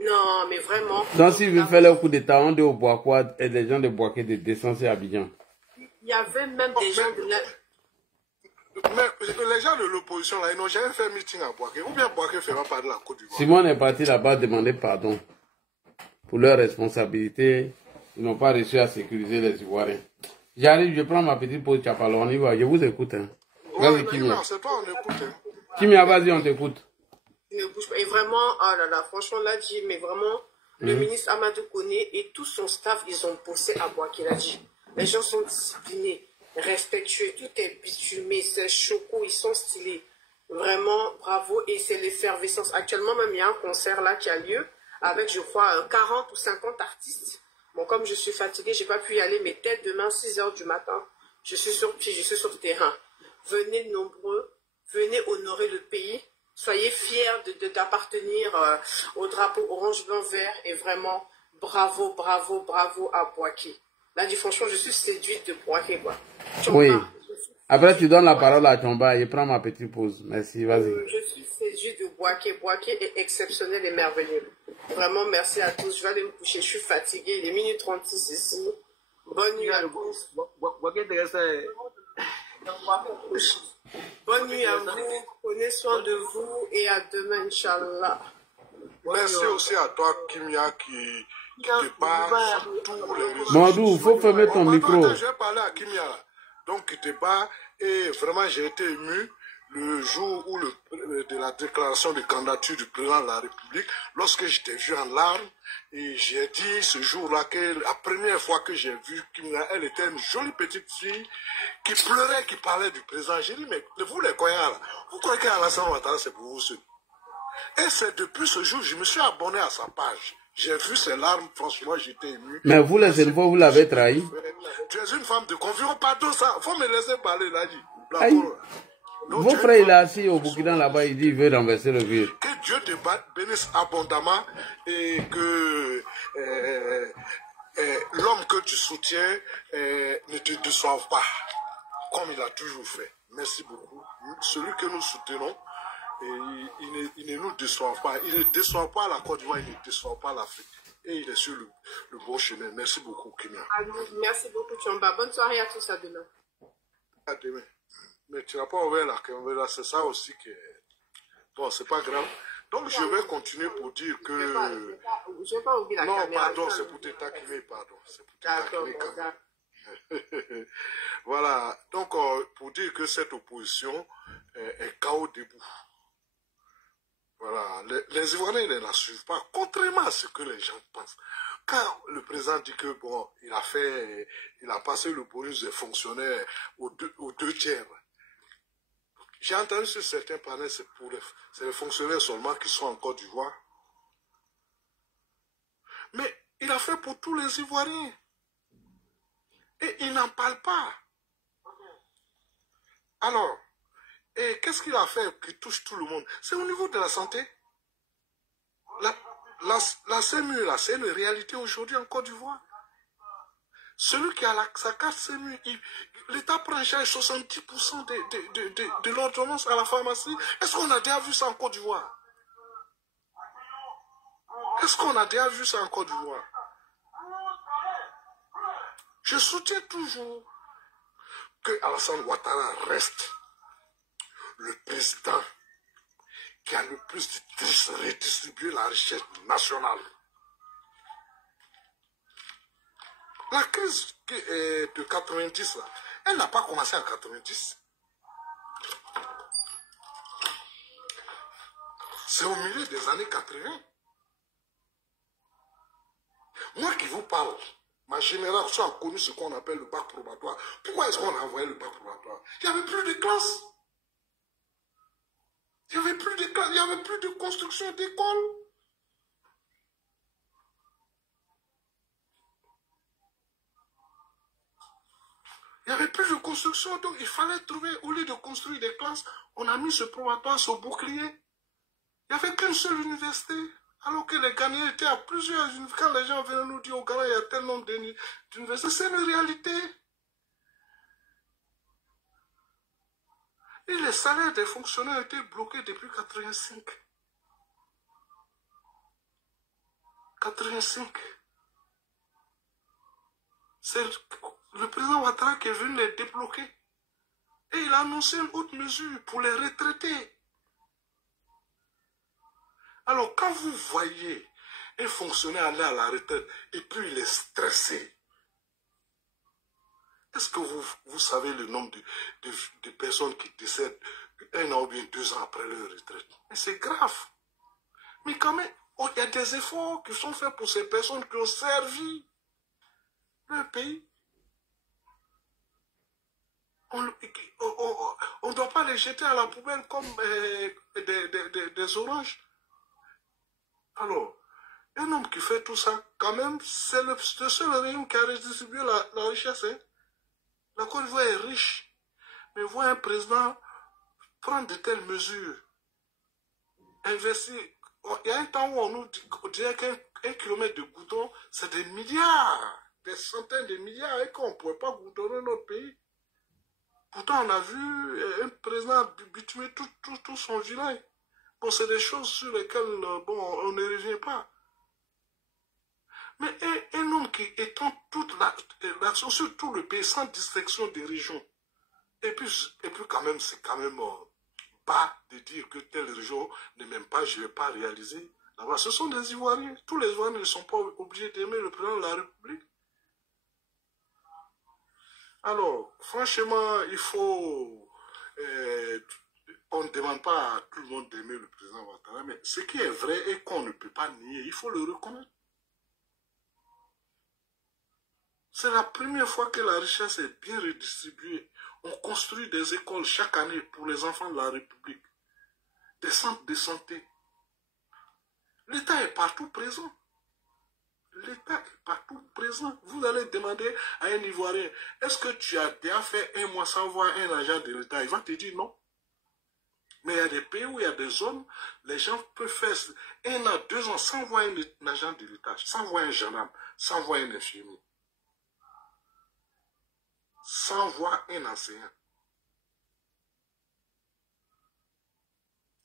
Non, mais vraiment. Donc, s'il veut faire le coup d'état, on dit aux Boakois et les gens de Boaké de descendre à Abidjan. Il y avait même des gens de la... Mais les gens de l'opposition, là, ils n'ont jamais fait meeting à Bouaké. Ou bien Bouaké fera part de la Côte d'Ivoire. Simon est parti là-bas demander pardon pour leurs responsabilités. Ils n'ont pas réussi à sécuriser les Ivoiriens. J'arrive, je prends ma petite pause, Chapalo, on y va. Je vous écoute. Hein. Ouais, non, c'est toi, on écoute. Hein. Kimia, vas-y, on t'écoute. Ne bouge pas. Et vraiment, oh là là, franchement, là, dit, mais vraiment, le ministre Amadou Koné et tout son staff, ils ont bossé à Bouaké, là, dit. Les gens sont disciplinés, respectueux, tout est bitumé, c'est choco, ils sont stylés. Vraiment, bravo. Et c'est l'effervescence. Actuellement, même, il y a un concert là qui a lieu avec, je crois, 40 ou 50 artistes. Bon, comme je suis fatiguée, j'ai pas pu y aller, mais dès demain, 6 h du matin, je suis sur pied, je suis sur le terrain. Venez nombreux, venez honorer le pays. Soyez fiers d'appartenir au drapeau orange, blanc, vert. Et vraiment, bravo, bravo, bravo à Bouaké. Là, dit franchement, je suis séduite de Bouaké, quoi. Oui. Après, tu donnes la parole à Chomba et prends ma petite pause. Merci, vas-y. Je suis séduite de Bouaké. Bouaké est exceptionnel et merveilleux. Vraiment, merci à tous. Je vais aller me coucher. Je suis fatiguée. Il est minuit 36 ici. Bonne nuit à tous. Bonne nuit à vous. Prenez soin de vous et à demain, Inch'Allah. Merci aussi à toi, Kimia, qui te bat sur tous les réseaux. Mandou, il faut fermer ton micro. Attends, je vais parler à Kimia, là. Donc, qui te bat. Et vraiment, j'ai été ému le jour où de la déclaration de candidature du président de la République, lorsque je t'ai vu en larmes, et j'ai dit ce jour-là que la première fois que j'ai vu Kimia, elle était une jolie petite fille qui pleurait, qui parlait du président. J'ai dit, mais vous les Koyas, là, vous croyez qu'Alassane Ouattara, c'est pour vous seul? Et c'est depuis ce jour, je me suis abonné à sa page. J'ai vu ses larmes, franchement, j'étais ému. Mais vous, les éleveurs, vous l'avez trahi. Tu es une femme de confiance. Pardon, ça, faut me laisser parler, là, dit. Vos frères, il est assis au Burkina là-bas, il dit qu'il veut renverser le vieux. Que Dieu te bénisse abondamment et que l'homme que tu soutiens ne te déçoive pas, comme il a toujours fait. Merci beaucoup. Celui que nous soutenons, il ne nous déçoit pas. Il ne déçoit pas la Côte d'Ivoire, il ne déçoit pas l'Afrique. Et il est sur le bon chemin. Merci beaucoup, Kimia. Merci beaucoup, Chomba. Bonne soirée à tous, à demain. À demain. Mais tu n'as pas ouvert la caméra, c'est ça aussi que... Bon, c'est pas grave. Donc, je vais continuer pour dire que... Je vais pas ouvrir la caméra. Non, pardon, c'est pour te taquiner, pardon. C'est pour te taquiner quand même. Voilà. Donc, pour dire que cette opposition est chaos debout. Voilà. Les Ivoiriens ne la suivent pas, contrairement à ce que les gens pensent. Quand le président dit que, bon, il a passé le bonus des fonctionnaires aux deux tiers. J'ai entendu sur certains panels, c'est les fonctionnaires seulement qui sont en Côte d'Ivoire. Mais il a fait pour tous les Ivoiriens. Et il n'en parle pas. Alors, qu'est-ce qu'il a fait qui touche tout le monde? C'est au niveau de la santé. La CMU, là, c'est une réalité aujourd'hui en Côte d'Ivoire. Celui qui a sa carte CMU, l'État prend en charge 70% de l'ordonnance à la pharmacie. Est-ce qu'on a déjà vu ça en Côte d'Ivoire? Est-ce qu'on a déjà vu ça en Côte d'Ivoire? Je soutiens toujours que Alassane Ouattara reste le président qui a le plus de redistribuer la richesse nationale. La crise de 90, là, elle n'a pas commencé en 90. C'est au milieu des années 80. Moi qui vous parle, ma génération a connu ce qu'on appelle le bac probatoire. Pourquoi est-ce qu'on a envoyé le bac probatoire? Il n'y avait plus de classes. Il n'y avait plus de classes, il n'y avait plus de construction d'écoles. Il n'y avait plus de construction, donc il fallait trouver, au lieu de construire des classes, on a mis ce probatoire sur bouclier. Il n'y avait qu'une seule université, alors que les Ghanéens étaient à plusieurs universités. Quand les gens venaient nous dire au Ghana, il y a tel nombre d'universités, c'est une réalité. Et les salaires des fonctionnaires étaient bloqués depuis 85. 85. C'est le président Ouattara qui est venu les débloquer. Et il a annoncé une autre mesure pour les retraités. Alors, quand vous voyez un fonctionnaire aller à la retraite et puis il est stressé, est-ce que vous savez le nombre de personnes qui décèdent 1 an ou bien 2 ans après leur retraite? Mais c'est grave. Mais quand même, il y a des efforts qui sont faits pour ces personnes qui ont servi leur pays. On ne doit pas les jeter à la poubelle comme des oranges. Alors, un homme qui fait tout ça, quand même, c'est le seul régime qui a redistribué la richesse. Hein. La Côte d'Ivoire est riche. Mais voir un président prendre de telles mesures, investir. Il y a un temps où on dirait qu'un kilomètre de goudron, c'est des milliards, des centaines de milliards, et qu'on ne pourrait pas goudronner notre pays. Pourtant, on a vu un président bitumer tout son village. Bon, c'est des choses sur lesquelles on ne revient pas. Mais un homme qui étend toute l'action sur tout le pays sans distinction des régions. Et puis quand même, c'est quand même pas de dire que telle région ne m'aime pas, je ne vais pas réaliser. Là-bas, ce sont des Ivoiriens. Tous les Ivoiriens ne sont pas obligés d'aimer le président de la République. Alors, franchement, il faut... on ne demande pas à tout le monde d'aimer le président Ouattara, mais ce qui est vrai et qu'on ne peut pas nier, il faut le reconnaître. C'est la première fois que la richesse est bien redistribuée. On construit des écoles chaque année pour les enfants de la République. Des centres de santé. L'État est partout présent. L'État est partout présent. Vous allez demander à un Ivoirien, est-ce que tu as déjà fait 1 mois sans voir un agent de l'État? Il va te dire non. Mais il y a des pays où il y a des zones, les gens peuvent faire 1 an, 2 ans sans voir un agent de l'État, sans voir un gendarme, sans voir un infirmier, sans voir un enseignant.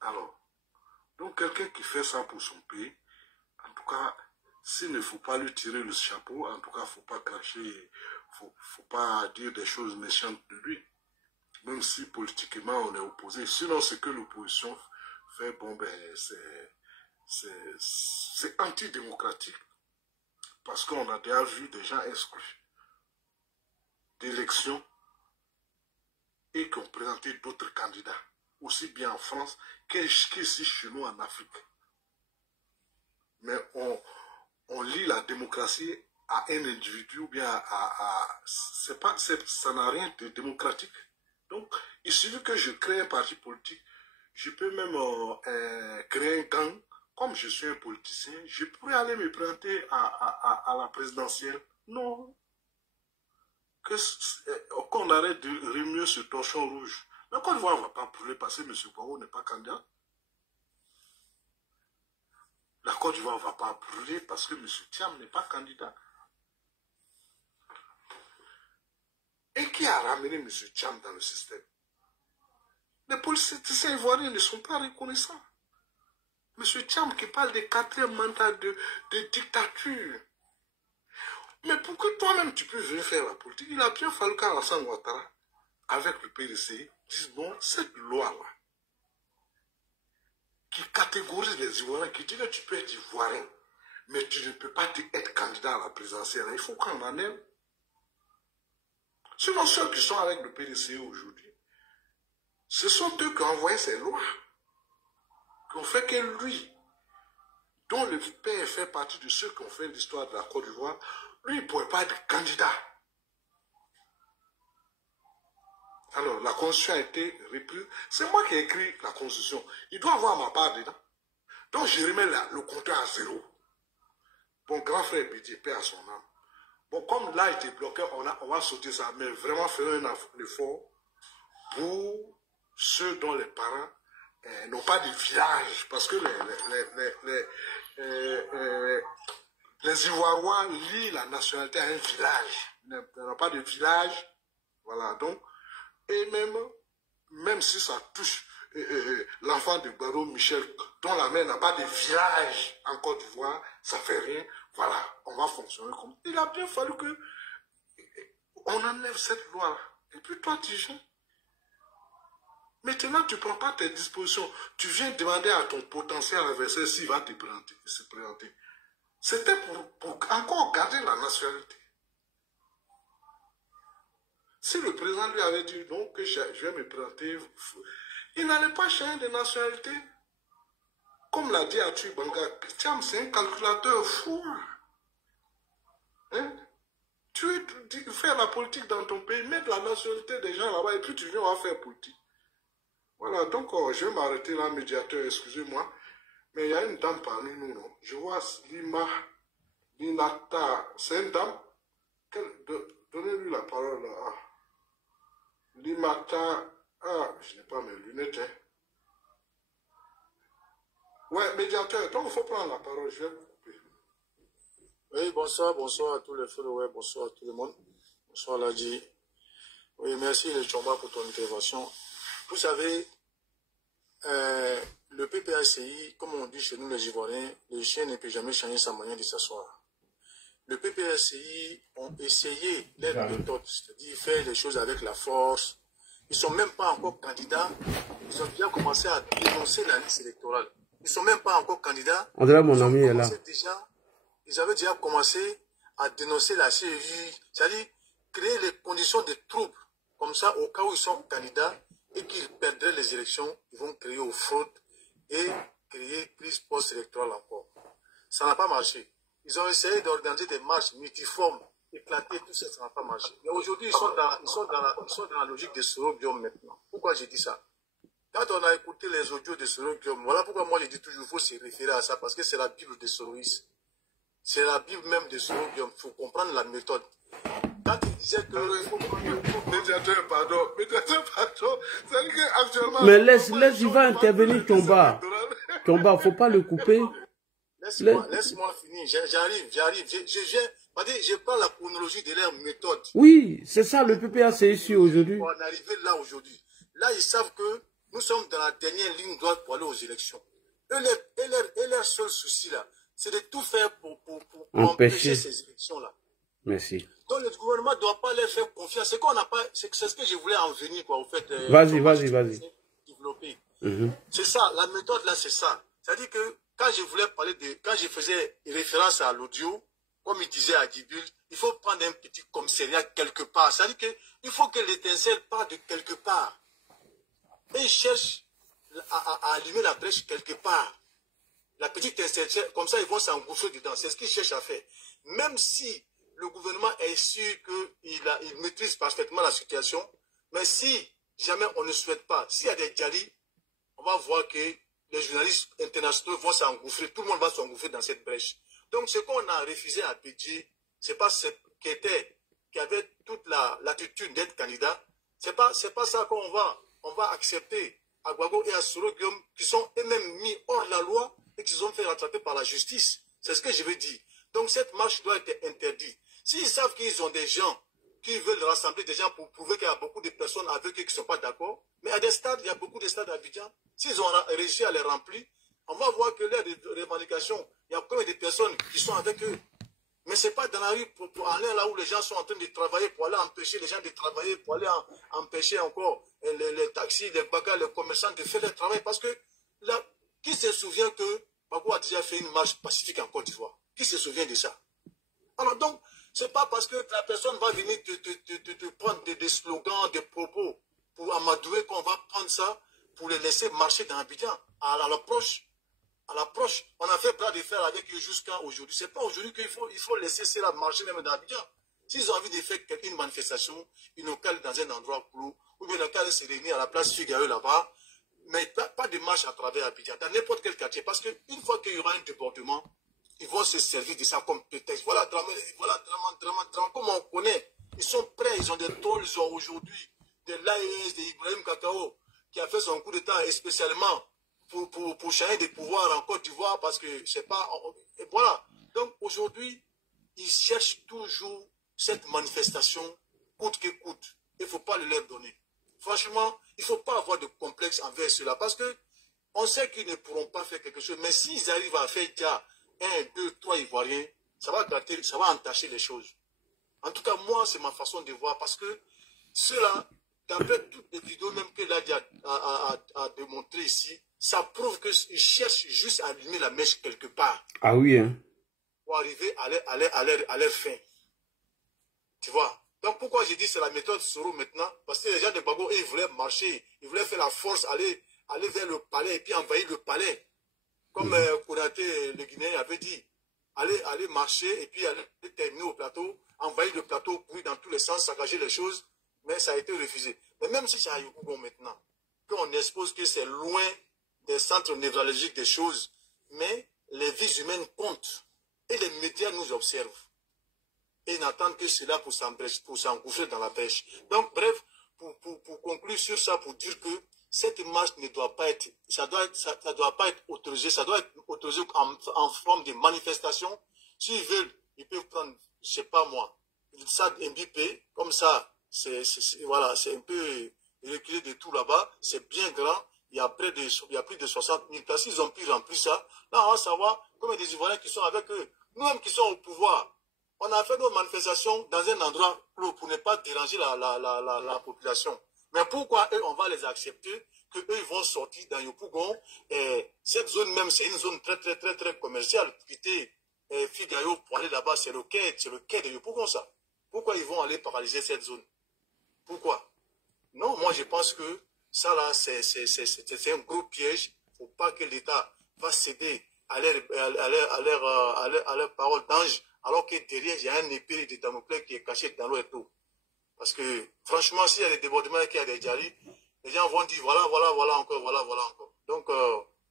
Alors, donc quelqu'un qui fait ça pour son pays, en tout cas, s'il ne faut pas lui tirer le chapeau, en tout cas, il ne faut pas cracher, il ne faut pas dire des choses méchantes de lui. Même si politiquement on est opposé. Sinon, ce que l'opposition fait, bon ben, c'est antidémocratique. Parce qu'on a déjà vu des gens exclus d'élections et qui ont présenté d'autres candidats, aussi bien en France qu'ici chez nous en Afrique. Mais on lie la démocratie à un individu ou bien ça n'a rien de démocratique. Donc, il suffit que je crée un parti politique, je peux même créer un gang. Comme je suis un politicien, je pourrais aller me présenter à la présidentielle. Non. Qu'on arrête de remuer ce torchon rouge. La Côte d'Ivoire ne va pas brûler parce que M. Poirot n'est pas candidat. La Côte d'Ivoire ne va pas brûler parce que M. Thiam n'est pas candidat. Et qui a ramené M. Thiam dans le système? Les politiciens ivoiriens ne sont pas reconnaissants. M. Thiam qui parle des 4e mandat de dictature. Mais pour que toi-même tu peux venir faire la politique, il a bien fallu qu'Alassane Ouattara, avec le PDC, dise bon, cette loi-là, qui catégorise les Ivoiriens, qui dit que tu peux être Ivoirien, mais tu ne peux pas être candidat à la présidentielle. Il faut qu'on en aime. Sinon, ceux qui sont avec le PDC aujourd'hui, ce sont eux qui ont envoyé ces lois, qui ont fait que lui, dont le père fait partie de ceux qui ont fait l'histoire de la Côte d'Ivoire, lui, il ne pouvait pas être candidat. Alors, la Constitution a été reprise. C'est moi qui ai écrit la Constitution. Il doit avoir ma part dedans. Donc, je remets le compteur à 0. Bon, grand frère Bédié, paix à son âme. Bon, comme là, il était bloqué, on va sauter ça. Mais vraiment, faire un effort pour ceux dont les parents n'ont pas de village. Parce que les Ivoiriens lient la nationalité à un village. Ils n'ont pas de village. Voilà, donc, et même si ça touche l'enfant de Barreau Michel, dont la mère n'a pas de village en Côte d'Ivoire, ça fait rien. Voilà, on va fonctionner comme... Il a bien fallu que on enlève cette loi-là. Et puis toi, tu gères. Maintenant, tu ne prends pas tes dispositions. Tu viens demander à ton potentiel adversaire s'il va se présenter. C'était pour encore garder la nationalité. Si le président lui avait dit non, que je vais me présenter, il n'allait pas changer de nationalité. Comme l'a dit Atu Banga, c'est un calculateur fou. Hein? Tu fais la politique dans ton pays, mets la nationalité des gens là-bas et puis tu viens à faire politique. Voilà, donc je vais m'arrêter là, médiateur, excusez-moi. Mais il y a une dame parmi nous, non? Je vois Linata, c'est une dame. Donnez-lui la parole là. Limata, je n'ai pas mes lunettes. Hein. Ouais, médiateur, donc il faut prendre la parole, je vais vous couper. Oui, bonsoir à tous les frères, ouais, bonsoir à tout le monde. Bonsoir Ladji. Oui, merci les Chomba pour ton intervention. Vous savez, le PPACI, comme on dit chez nous les Ivoiriens, le chien ne peut jamais changer sa manière de s'asseoir. Le PPACI ont essayé leur méthode, c'est-à-dire faire les choses avec la force. Ils ne sont même pas encore candidats. Ils ont déjà commencé à dénoncer la liste électorale. Ils ne sont même pas encore candidats. André, mon ami, est là. Ils avaient déjà commencé à dénoncer la CEJ, c'est-à-dire créer les conditions de troubles. Comme ça, au cas où ils sont candidats et qu'ils perdraient les élections, ils vont créer aux fraudes et créer crise post-électorale encore. Ça n'a pas marché. Ils ont essayé d'organiser des marches multiformes, éclatées, tout ça, ça n'a pas marché. Mais aujourd'hui, ils sont dans la logique de Soro-Biom maintenant. Pourquoi j'ai dit ça? Quand on a écouté les audios de Soro-Biom, voilà pourquoi moi je dis toujours qu'il faut se référer à ça, parce que c'est la Bible de Soroïs. C'est la Bible même de Soro-Biom. Il faut comprendre la méthode. Quand il disait que... Médiateur, pardon. C'est-à-dire qu'actuellement... Mais laisse, il va intervenir, Tomba. Tomba, il ne faut pas le couper. Laisse-moi finir. J'arrive. Je prends la chronologie de leur méthode. Oui, c'est ça le PPACI ici aujourd'hui. Pour en arriver là aujourd'hui. Là, ils savent que nous sommes dans la dernière ligne droite pour aller aux élections. Et leur seul souci là, c'est de tout faire pour empêcher ces élections-là. Merci. Donc le gouvernement ne doit pas leur faire confiance. C'est qu'on n'a pas. C'est ce que je voulais en venir, quoi, au fait. Vas-y. Développer. C'est ça, la méthode là, c'est ça. C'est-à-dire que quand je faisais référence à l'audio, comme il disait à Djibril, il faut prendre un petit commissariat quelque part. C'est-à-dire qu'il faut que l'étincelle parte de quelque part. Et ils cherchent à allumer la brèche quelque part. La petite étincelle, comme ça, ils vont s'engouffrer dedans. C'est ce qu'ils cherchent à faire. Même si le gouvernement est sûr qu'il maîtrise parfaitement la situation, mais si jamais on ne souhaite pas, s'il y a des djalis, on va voir que les journalistes internationaux vont s'engouffrer, tout le monde va s'engouffrer dans cette brèche. Donc ce qu'on a refusé à Bédié, c'est pas ce qui avait toute l'attitude d'être candidat, c'est pas ça qu'on va accepter à Gbagbo et à Soro-Biom, qui sont eux-mêmes mis hors la loi et qui se sont fait rattraper par la justice. C'est ce que je veux dire. Donc cette marche doit être interdite. S'ils savent qu'ils ont des gens qui veulent rassembler des gens pour prouver qu'il y a beaucoup de personnes avec eux qui ne sont pas d'accord, mais à des stades, il y a beaucoup de stades à Abidjan. S'ils ont réussi à les remplir, on va voir que leurs revendications, il y a combien de personnes qui sont avec eux. Mais ce n'est pas dans la rue pour aller là où les gens sont en train de travailler, pour aller empêcher les gens de travailler, pour aller empêcher encore les taxis, les bagarres, les commerçants de faire leur travail. Parce que là, qui se souvient que Gbagbo a déjà fait une marche pacifique en Côte d'Ivoire? Qui se souvient de ça? Alors donc, ce n'est pas parce que la personne va venir te prendre des slogans, des propos pour amadouer qu'on va prendre ça pour les laisser marcher dans Abidjan. À l'approche, on a fait bras de fer avec eux jusqu'à aujourd'hui. Ce n'est pas aujourd'hui qu'il faut laisser cela marcher même dans Abidjan. S'ils ont envie de faire une manifestation, ils n'ont qu'à aller dans un endroit clos, ou bien ils n'ont qu'à se réunir à la place Figaro là-bas, mais pas de marche à travers Abidjan, dans n'importe quel quartier. Parce qu'une fois qu'il y aura un débordement, ils vont se servir de ça comme prétexte. Voilà, comme on connaît. Ils sont prêts, ils ont des trolls, ils ont aujourd'hui de l'AES, de Ibrahim Kakao, qui a fait son coup d'État spécialement pour changer des pouvoirs en Côte d'Ivoire, parce que c'est pas... Et voilà. Donc aujourd'hui, ils cherchent toujours cette manifestation, coûte que coûte. Il ne faut pas le leur donner. Franchement, il ne faut pas avoir de complexe envers cela, parce que on sait qu'ils ne pourront pas faire quelque chose, mais s'ils arrivent à faire déjà 1, 2, 3 Ivoiriens, ça va gâter, ça va entacher les choses. En tout cas, moi, c'est ma façon de voir, parce que ceux-là, d'après toutes les vidéos même que Ladi a démontré ici, ça prouve qu'ils cherchent juste à allumer la mèche quelque part. Ah oui, hein. Pour arriver à leur fin. Tu vois? Donc pourquoi j'ai dit c'est la méthode Soro maintenant? Parce que les gens de Gbagbo, ils voulaient marcher, ils voulaient faire la force, aller vers le palais et puis envahir le palais. Comme Konaté, le Guinéen, avait dit. Aller marcher et puis aller terminer au plateau, envahir le plateau, courir dans tous les sens, saccager les choses, mais ça a été refusé. Mais même si c'est à Yopougon maintenant, qu'on expose que c'est loin des centres névralgiques des choses, mais les vies humaines comptent. Et les médias nous observent. Et n'attendent que cela pour s'engouffrer dans la pêche. Donc, bref, pour conclure sur ça, pour dire que cette marche ne doit pas être, ça doit pas être autorisé, ça doit être autorisé en forme de manifestation. S'ils veulent, ils peuvent prendre, je sais pas moi, ça MBP, comme ça, voilà, c'est un peu reculé de tout là-bas, c'est bien grand, il y a plus de 60 000 places, ils ont pu remplir ça. Là, on va savoir combien des Ivoiriens qui sont avec eux, nous-mêmes qui sommes au pouvoir. On a fait nos manifestations dans un endroit clos pour ne pas déranger la population. Mais pourquoi eux, on va les accepter, qu'eux, ils vont sortir dans Yopougon? Cette zone même, c'est une zone très commerciale. Quitter Figaro pour aller là-bas, c'est le quai de Yopougon, ça. Pourquoi ils vont aller paralyser cette zone? Pourquoi? Non, moi je pense que ça là, c'est un gros piège. Il ne faut pas que l'État va céder à leur parole d'ange, alors que derrière, il y a un épée de Damoclès qui est caché dans l'eau et tout. Parce que, franchement, s'il y a des débordements et qu'il y a des diarrhées, les gens vont dire, voilà encore. Donc,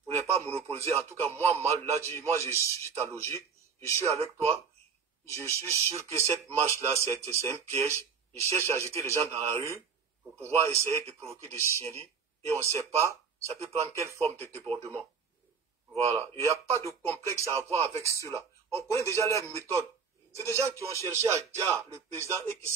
vous n'êtes pas monopolisé. En tout cas, moi, je suis ta logique. Je suis avec toi. Je suis sûr que cette marche-là, c'est un piège. Ils cherchent à agiter les gens dans la rue pour pouvoir essayer de provoquer des chienlits. Et on ne sait pas, ça peut prendre quelle forme de débordement. Voilà. Il n'y a pas de complexe à avoir avec ceux-là. On connaît déjà leurs méthodes. C'est des gens qui ont cherché à dire le président et qui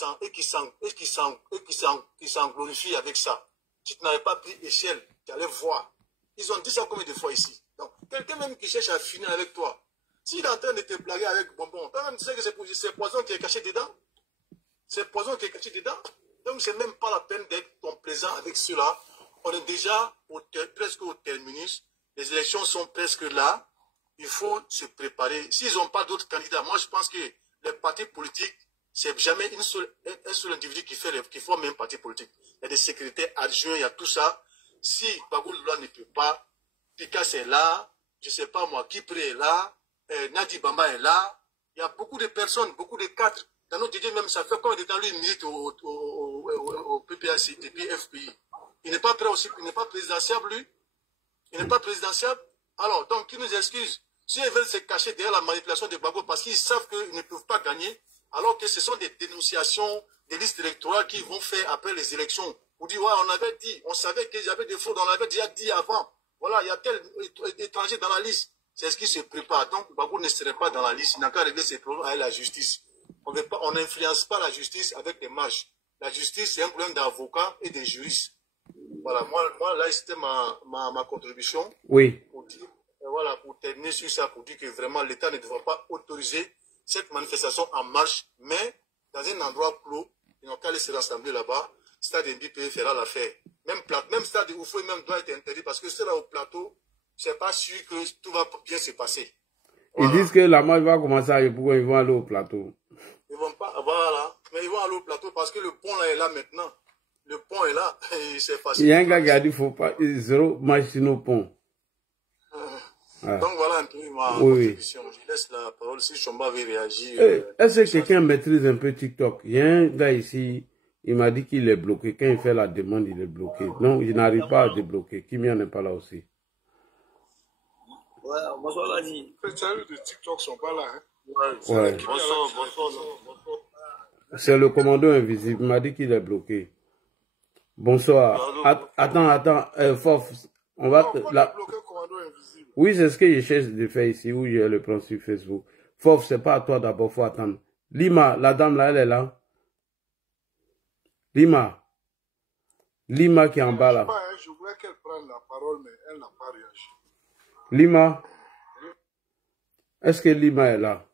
s'en glorifient avec ça. Si tu n'avais pas pris échelle, tu allais voir. Ils ont dit ça combien de fois ici. Donc, quelqu'un même qui cherche à finir avec toi, s'il est en train de te blaguer avec bonbon, toi-même tu sais que c'est poison qui est caché dedans. C'est poison qui est caché dedans. Donc, c'est même pas la peine d'être complaisant avec ceux-là. On est déjà presque au terminus. Les élections sont presque là. Il faut se préparer. S'ils n'ont pas d'autres candidats, moi je pense que les partis politiques, c'est jamais un seul individu qui forme un parti politique. Il y a des secrétaires adjoints, il y a tout ça. Si Gbagbo Lula ne peut pas, Picasso est là, je ne sais pas moi, Kipré est là, Nadi Bamba est là. Il y a beaucoup de personnes, beaucoup de cadres. Dans notre idée même, ça fait combien de temps lui milite au PPAC, depuis FPI. Il n'est pas prêt aussi, il n'est pas présidentiable lui. Il n'est pas présidentiable. Alors, donc, qui nous excuse? Si ils veulent se cacher derrière la manipulation de Gbagbo parce qu'ils savent qu'ils ne peuvent pas gagner, alors que ce sont des dénonciations, des listes électorales qu'ils vont faire après les élections. Vous dites, ouais, on avait dit, on savait qu'il y avait des fraudes, on avait déjà dit avant. Voilà, il y a tel étranger dans la liste. C'est ce qui se prépare. Donc, Gbagbo ne serait pas dans la liste. Il n'a qu'à régler ses problèmes avec la justice. On n'influence pas la justice avec des marches. La justice, c'est un problème d'avocats et de juristes. Voilà, moi là, c'était ma contribution. Oui. Pour dire, voilà, pour terminer sur ça, pour dire que vraiment l'État ne devrait pas autoriser cette manifestation en marche, mais dans un endroit clos, ils n'ont qu'à aller se rassembler là-bas. Stade MBP fera l'affaire. Même stade Oufoué même doit être interdit parce que c'est là au plateau, c'est pas sûr que tout va bien se passer. Voilà. Ils disent que la marche va commencer à pourquoi ils vont aller au plateau. Ils vont pas, voilà, mais ils vont aller au plateau parce que le pont là est là maintenant. Le pont est là et c'est facile. Il y a un gars qui a dit qu'il ne faut pas zéro marche sur nos ponts. Ouais. Donc voilà un peu ma contribution. Je laisse la parole si Chomba veut réagir. Est-ce que quelqu'un maîtrise un peu TikTok? Il y a un gars ici, il m'a dit qu'il est bloqué. Quand il fait la demande, il est bloqué. Donc il n'arrive pas à débloquer. Kimia n'est pas là aussi. Ouais, bonsoir Ladi. Les channels de TikTok sont pas là. Hein? Ouais. Bonsoir. C'est le commando invisible. Il m'a dit qu'il est bloqué. Bonsoir. Attends, Fof. On va bloquer commando invisible. Oui, c'est ce que je cherche de faire ici, où je le prends sur Facebook. Fof, c'est pas à toi d'abord, faut attendre. Lima, la dame là, elle est là. Lima qui est en bas là. Je voulais qu'elle prenne la parole, mais elle n'a pas réagi. Lima, est-ce que Lima est là?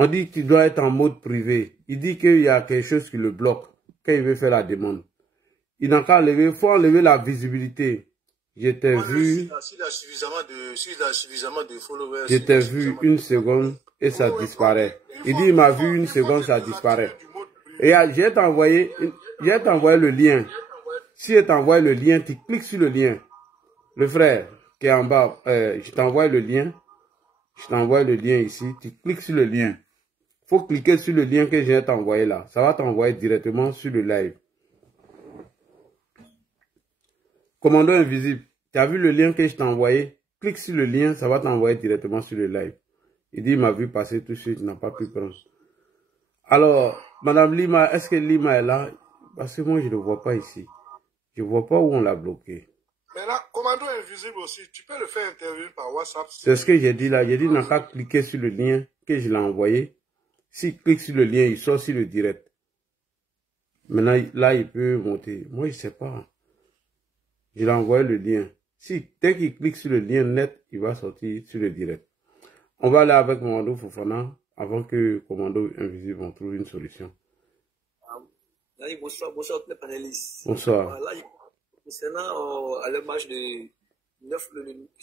On dit qu'il doit être en mode privé. Il dit qu'il y a quelque chose qui le bloque quand il veut faire la demande. Il n'a qu'à enlever, il faut enlever la visibilité. J'étais vu, S'il a suffisamment de followers. j'étais vu une seconde et ça disparaît. Il dit, il m'a vu une seconde, ça disparaît. Et j'ai t'envoyé le lien. Si je t'envoie le lien, tu cliques sur le lien. Le frère qui est en bas, je t'envoie le lien. Je t'envoie le lien ici. Tu cliques sur le lien. Il faut cliquer sur le lien que je viens t'envoyer là. Ça va t'envoyer directement sur le live. Commando invisible. Tu as vu le lien que je t'ai envoyé? Clique sur le lien, ça va t'envoyer directement sur le live. Il dit, il m'a vu passer tout de suite, il n'a pas pu prendre. Alors, Madame Lima, est-ce que Lima est là? Parce que moi, je ne le vois pas ici. Je ne vois pas où on l'a bloqué. Mais là, Commando invisible aussi, tu peux le faire interviewer par WhatsApp. C'est ce que j'ai dit là. J'ai dit, il n'a qu'à cliquer sur le lien que je l'ai envoyé. S'il clique sur le lien, il sort sur le direct. Maintenant, là, il peut monter. Moi, je ne sais pas. Je l'ai envoyé le lien. Si, dès qu'il clique sur le lien net, il va sortir sur le direct. On va aller avec Commando Fofana avant que Commando Invisible on trouve une solution. Bonsoir, bonsoir à tous les panélistes. Bonsoir. Là, concernant le match de 9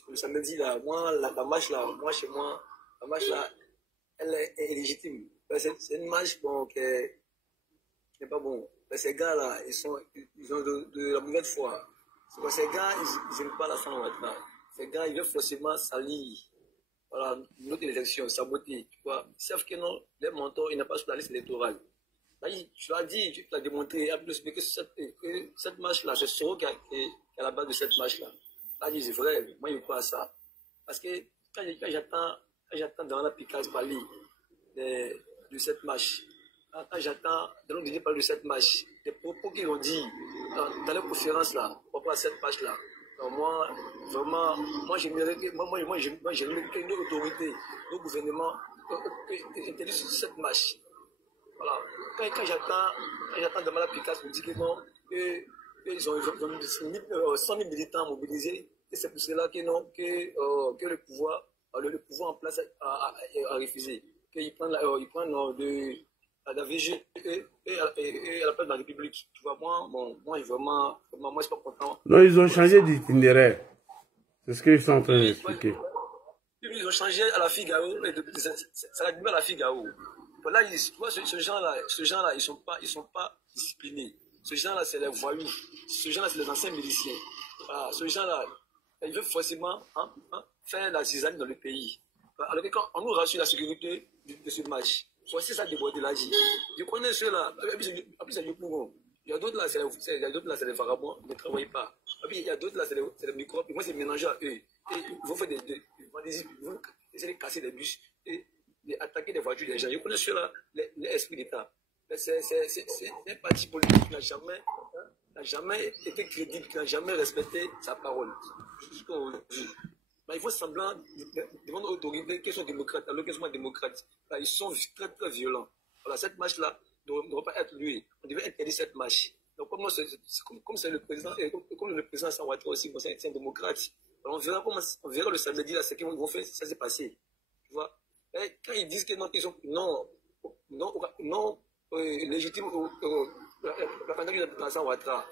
le samedi, là, moi, la match là, moi chez moi, la match là, elle est légitime. C'est une match bon, qui n'est pas bon. Ces gars là, ils ont de la mauvaise foi. Ces gars, ils n'aiment pas la fin maintenant. Ces gars, ils veulent forcément salir. Voilà, notre élection, saboter. Tu vois, ils savent que non, les mentors, ils n'ont pas sur la liste électorale. Là, tu l'as dit, tu l'as démontré, à plus que cette marche-là, c'est Soro qui est à la base de cette marche-là. Là, c'est vrai, moi, je crois à ça. Parce que quand j'attends dans la Picard parler de cette marche, quand j'attends dans le parler de cette marche, les propos qu'ils ont dit dans les conférences là, par rapport à cette marche-là, moi, vraiment, moi, j'aimerais qu'une autorité, le gouvernement, interdise cette marche. Voilà. Quand j'attends dans la Picard, je me dis que non, qu'ils ont 100 000 militants mobilisés, et c'est pour cela que non, que le pouvoir en place a refusé. Qu'ils prennent la VG et à la place de la République. Tu vois, moi, vraiment, moi, je suis pas content. Non, ils ont changé d'itinéraire. C'est ce qu'ils sont en train d'expliquer. Ils ont changé à la Figaro, ça l'a dit à la Figaro. Là, tu vois, ce gens-là, ils sont pas disciplinés. Ce gens-là, c'est les voyous. Ce gens-là, c'est les anciens miliciens. Voilà, ce gens-là, ils veulent forcément faire la zizanie dans le pays. Alors que quand on nous rassure la sécurité de ce match, voici ça déborder là. Je connais ceux-là. En plus, c'est du Congo. Il y a d'autres là, c'est les vagabonds, ils ne travaillent pas. Et puis, il y a d'autres là, c'est les microbes. Moi, c'est mélangé à eux. Et ils vont faire ils vont essayer de casser des bus et d'attaquer des voitures des gens. Je connais ceux-là, les esprits d'État. C'est un parti politique qui n'a jamais été crédible, qui n'a jamais respecté sa parole. Jusqu'à aujourd'hui. Mais il faut semblant devant l'autorité qu'ils sont démocrates, alors qu'ils sont démocrates. Là, ils sont très très violents. Voilà, cette marche-là ne doit pas être lui. On devait interdire cette marche. Donc, comme c'est le président, et comme le président Sawatra aussi, bon, c'est un démocrate. Alors, on verra le samedi là, ce qu'ils vont faire, ça s'est passé. Tu vois? Et quand ils disent que non, qu'ils sont non légitimes, la candidature de Vincent Ouattara,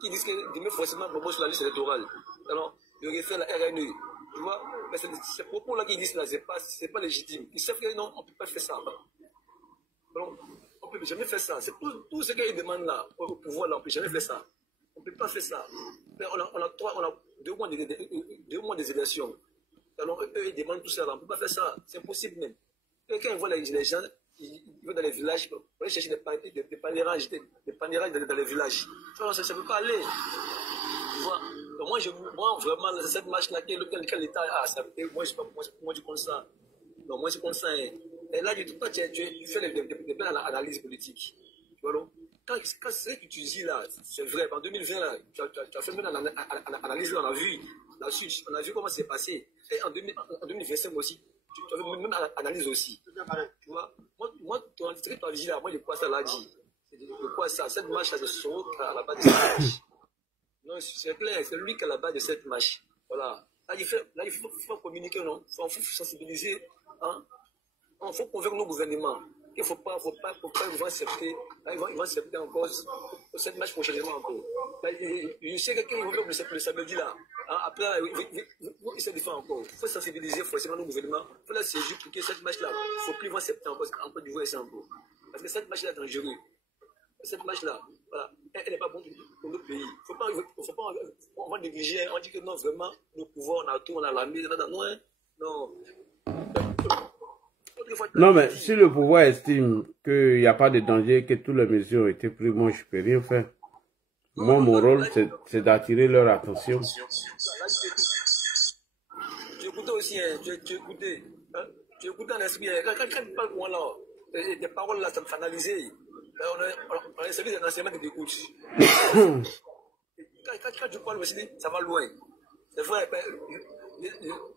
qui disent que demain forcément propose sur la liste électorale. Alors, de refaire la RNE. Tu vois, mais ces propos-là qu'ils disent là, c'est pas légitime. Ils savent que non, on ne peut pas faire ça. Donc, on ne peut jamais faire ça. C'est tout ce qu'ils demandent là, au pouvoir là, on ne peut jamais faire ça. On ne peut pas faire ça. Mais on a 2 mois des élections. Alors, eux, ils demandent tout ça là, on ne peut pas faire ça. C'est impossible même. Et quand ils voient les gens, ils vont dans les villages, pour aller chercher des panérages dans les villages. Ça ne peut pas aller. Tu vois? Donc moi, vraiment, cette marche-là, lequel l'État a accepté, moi, je pense ça. Donc, moi, je pense ça. Et là, tu fais des belles analyses politiques. Tu vois, donc, quand ce que tu dis là, c'est vrai, en 2020, là, tu as fait une analyse, on a vu la suite, on a vu comment c'est passé. Et en 2025 aussi, tu as fait une analyse aussi. Tu vois, moi, ce que tu as dit là, moi, je crois ça l'a dit. Je crois ça, cette marche, c'est Soro à la base de cette marche. Non, c'est clair, c'est lui qui est à la base de cette marche. Voilà. Là, il faut communiquer, non? Il faut sensibiliser. Hein? Il faut convaincre nos gouvernements qu'il ne faut pas ils vont accepter, encore cette match prochainement encore. Je sais que quand ils vont faire le samedi là, après, ils se défendent encore. Il faut sensibiliser forcément nos gouvernements. Il faut la saisir pour que cette match là, il ne faut plus voir septembre en Côte d'Ivoire encore. Parce que cette match là est dangereuse. Cette match là, voilà, elle n'est pas bonne pour notre pays. Faut pas, on va négliger, on dit que non, vraiment, nos pouvoirs, on a tout, on a l'armée, non. Non, mais si le pouvoir estime qu'il n'y a pas de danger, que toutes les mesures ont été prises, moi, je ne peux rien faire. Moi, mon rôle, c'est d'attirer leur attention. Tu écoutes aussi, tu écoutes en esprit. Quand tu parles pour là, des paroles là, ça me fait analyser. On a servi d'un enseignement d'écoute. Quand tu parles aussi, ça va loin. C'est vrai,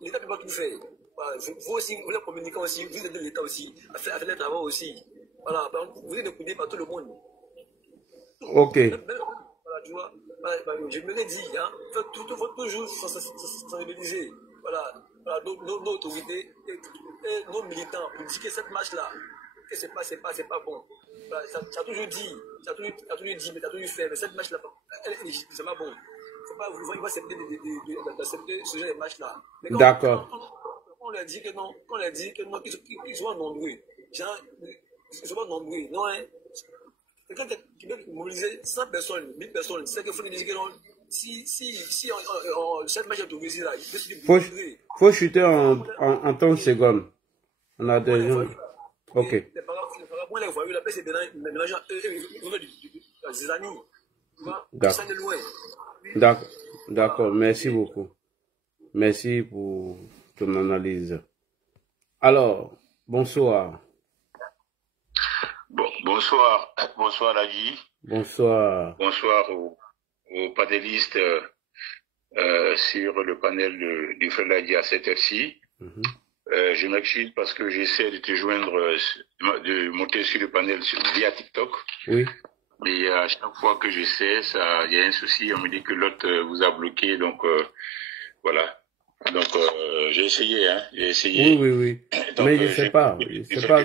l'État ne peut pas tout faire. Vous aussi, vous voulez communiquer aussi, vous aidez l'État aussi, à faire les travaux aussi. Voilà, vous êtes écouté par tout le monde. Ok. Voilà, tu vois, je me l'ai dit, hein, faut toujours sensibiliser. Voilà, nos autorités et nos militants pour dire que cette marche-là, que c'est pas bon. Voilà, ça a toujours dit, mais ça a toujours fait, mais cette marche-là, c'est pas bon. Faut pas accepter d'accepter ce genre de marche-là. D'accord. On leur dit que non, qu'ils soient nombreux. Genre, ils sont pas nombreux. Non, hein. Quelqu'un qui veut mobiliser 100 personnes, 1000 personnes, c'est qu'il faut lui dire que non, si cette match est autorisée là, il faut chuter en 30 secondes. On a des gens. Ok. Les parents, les voyous, la paix, c'est mélangeant des amis. D'accord, merci beaucoup. Merci pour ton analyse. Alors, bonsoir. Bonsoir Ladi. Bonsoir. Bonsoir aux panélistes sur le panel du frère Ladi à cette heure-ci. Je m'excuse parce que j'essaie de te joindre, de monter sur le panel via TikTok. Oui. Mais à chaque fois que j'essaie, il y a un souci, on me dit que l'autre vous a bloqué, donc voilà. Donc j'ai essayé, hein, Oui. Donc, mais je sais pas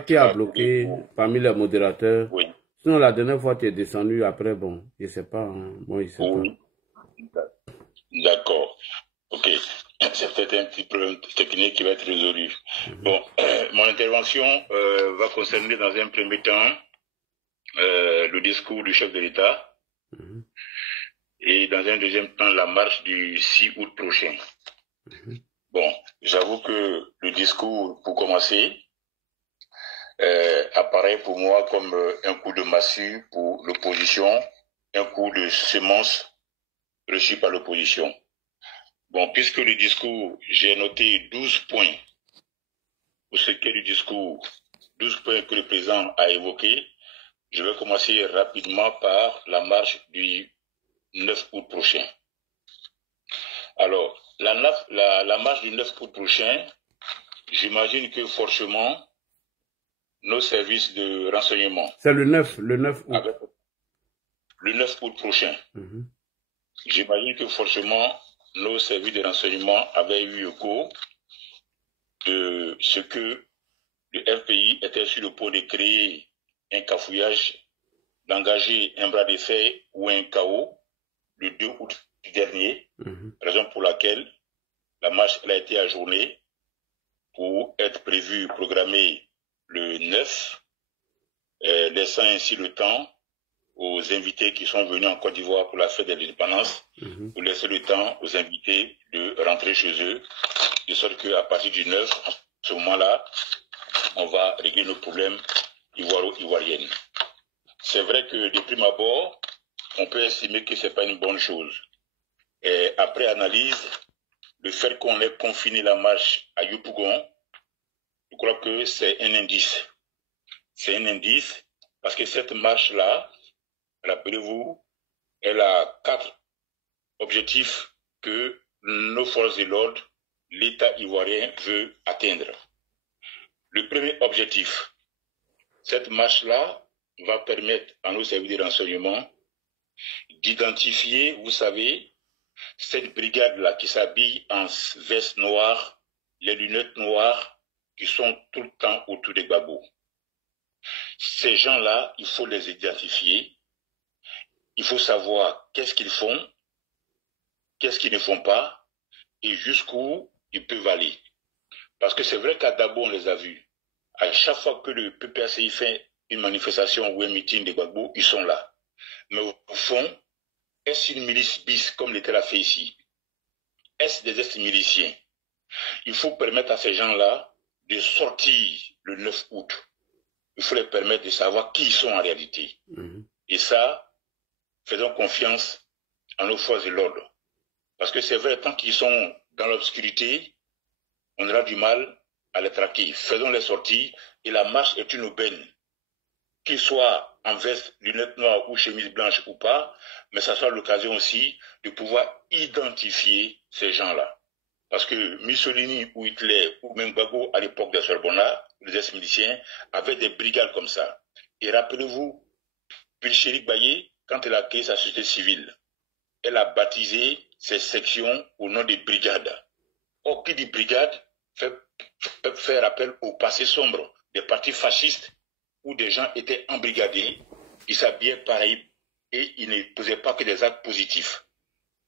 qui a bloqué parmi les modérateurs. Oui. Sinon la dernière fois tu es descendu, après bon, je sais pas, hein. Moi je sais pas. D'accord. Ok. C'est peut-être un petit problème technique qui va être résolu. Bon, mon intervention va concerner dans un premier temps le discours du chef de l'État et dans un deuxième temps la marche du 6 août prochain. Bon, j'avoue que le discours, pour commencer, apparaît pour moi comme un coup de massue pour l'opposition, un coup de semence reçu par l'opposition. Bon, puisque le discours, j'ai noté 12 points pour ce qui est du discours, 12 points que le président a évoqués, je vais commencer rapidement par la marche du 9 août prochain. Alors, la marche du 9 août prochain, j'imagine que forcément, nos services de renseignement... C'est le 9 août. Le 9 août prochain. J'imagine que forcément, nos services de renseignement avaient eu écho de ce que le FPI était sur le point de créer un cafouillage, d'engager un bras de fer ou un chaos le 2 août dernier, raison pour laquelle la marche a été ajournée pour être prévue, programmée le 9, laissant ainsi le temps aux invités qui sont venus en Côte d'Ivoire pour la fête de l'indépendance, pour laisser le temps aux invités de rentrer chez eux, de sorte qu'à partir du 9, à ce moment-là, on va régler nos problèmes ivoiro-ivoiriennes. C'est vrai que de prime abord, on peut estimer que ce n'est pas une bonne chose. Et après analyse, le fait qu'on ait confiné la marche à Yopougon, je crois que c'est un indice. C'est un indice parce que cette marche-là, rappelez-vous, elle a 4 objectifs que nos forces de l'ordre, l'État ivoirien veut atteindre. Le premier objectif, cette marche-là va permettre à nos services de renseignement d'identifier, vous savez, cette brigade-là qui s'habille en veste noire, les lunettes noires, qui sont tout le temps autour des Gbagbo. Ces gens-là, il faut les identifier. Il faut savoir qu'est-ce qu'ils font, qu'est-ce qu'ils ne font pas, et jusqu'où ils peuvent aller. Parce que c'est vrai qu'à Dabo, on les a vus. À chaque fois que le PPACI fait une manifestation ou un meeting des Gbagbo, ils sont là. Mais au fond, est-ce une milice bis comme l'État l'a fait ici? Est-ce des ex-miliciens? Il faut permettre à ces gens-là de sortir le 9 août. Il faut les permettre de savoir qui ils sont en réalité. Et ça, faisons confiance en nos forces de l'ordre. Parce que c'est vrai, tant qu'ils sont dans l'obscurité, on aura du mal à les traquer. Faisons-les sortir et la marche est une aubaine. Qu'ils soient en veste, lunettes noires ou chemise blanche ou pas, mais ça sera l'occasion aussi de pouvoir identifier ces gens-là. Parce que Mussolini ou Hitler ou même Gbagbo à l'époque de Sorbona, les ex-miliciens, avaient des brigades comme ça. Et rappelez-vous, Pilcherik Baye, quand elle a créé sa société civile, elle a baptisé ses sections au nom des brigades. Or, qui dit brigade fait faire appel au passé sombre des partis fascistes où des gens étaient embrigadés, ils s'habillaient pareil et ils ne posaient pas que des actes positifs.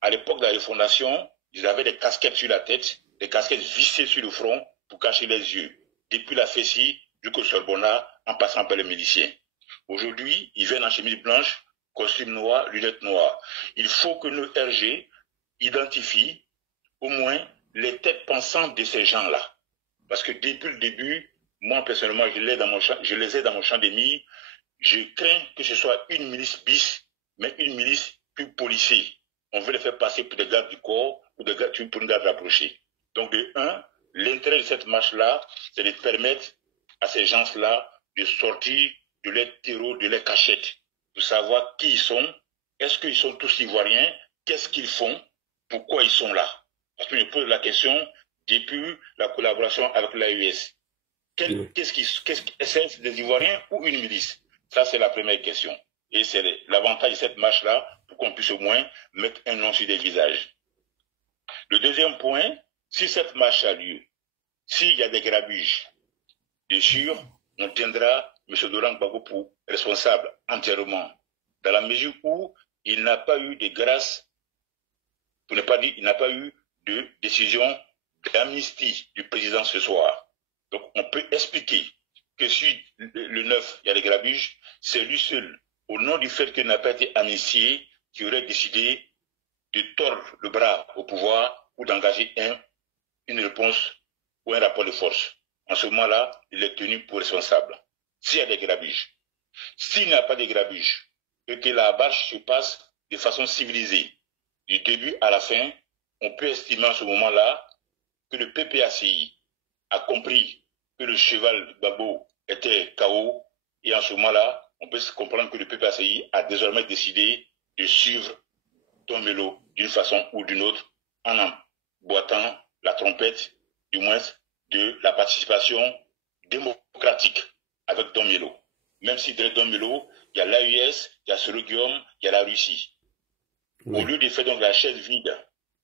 À l'époque de la refondation, ils avaient des casquettes sur la tête, des casquettes vissées sur le front pour cacher les yeux, depuis la Fessie jusqu'au Sorbona, en passant par les miliciens. Aujourd'hui, ils viennent en chemise blanche, costume noir, lunettes noires. Il faut que nos RG identifient au moins les têtes pensantes de ces gens-là. Parce que depuis le début, moi personnellement, je les ai dans mon champ des milles. Je crains que ce soit une milice bis, mais une milice plus policée. On veut les faire passer pour des gardes du corps ou pour une garde rapprochée. Donc de un, l'intérêt de cette marche-là, c'est de permettre à ces gens-là de sortir de leur terreau, de leur cachette, pour savoir qui ils sont, est-ce qu'ils sont tous ivoiriens, qu'est-ce qu'ils font, pourquoi ils sont là. Parce que je pose la question depuis la collaboration avec l'AES. Est-ce des Ivoiriens ou une milice? Ça, c'est la première question. Et c'est l'avantage de cette marche-là, pour qu'on puisse au moins mettre un nom sur des visages. Le deuxième point, si cette marche a lieu, s'il y a des grabuges, bien sûr, on tiendra M. Laurent Gbagbo pour responsable entièrement, dans la mesure où il n'a pas eu de grâce, pour ne pas dire, il n'a pas eu de décision d'amnistie du président ce soir. Donc on peut expliquer que si le 9, il y a des grabuges, c'est lui seul, au nom du fait qu'il n'a pas été amnistié, qui aurait décidé de tordre le bras au pouvoir ou d'engager une réponse ou un rapport de force. En ce moment-là, il est tenu pour responsable. S'il y a des grabuges. S'il n'y a pas de grabuges, et que la marche se passe de façon civilisée, du début à la fin, on peut estimer en ce moment-là que le PPACI a compris que le cheval Gbagbo était KO, et en ce moment-là, on peut comprendre que le PPACI a désormais décidé de suivre Dombello d'une façon ou d'une autre, en emboîtant la trompette, du moins, de la participation démocratique avec Dombello. Même si derrière Dombello, il y a l'AES, il y a Soroguium, il y a la Russie. Oui. Au lieu de faire donc la chaise vide,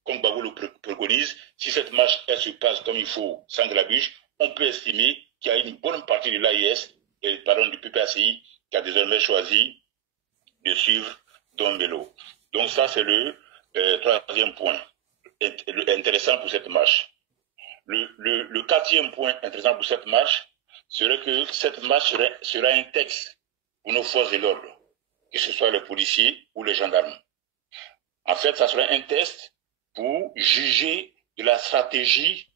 comme Gbagbo le préconise, si cette marche elle se passe comme il faut, sans grabuge, on peut estimer qu'il y a une bonne partie de l'AES, du PPACI, qui a désormais choisi de suivre Dombello. Donc ça, c'est le troisième point intéressant pour cette marche. Le quatrième point intéressant pour cette marche serait que cette marche sera un texte pour nos forces de l'ordre, que ce soit les policiers ou les gendarmes. En fait, ça sera un test pour juger de la stratégie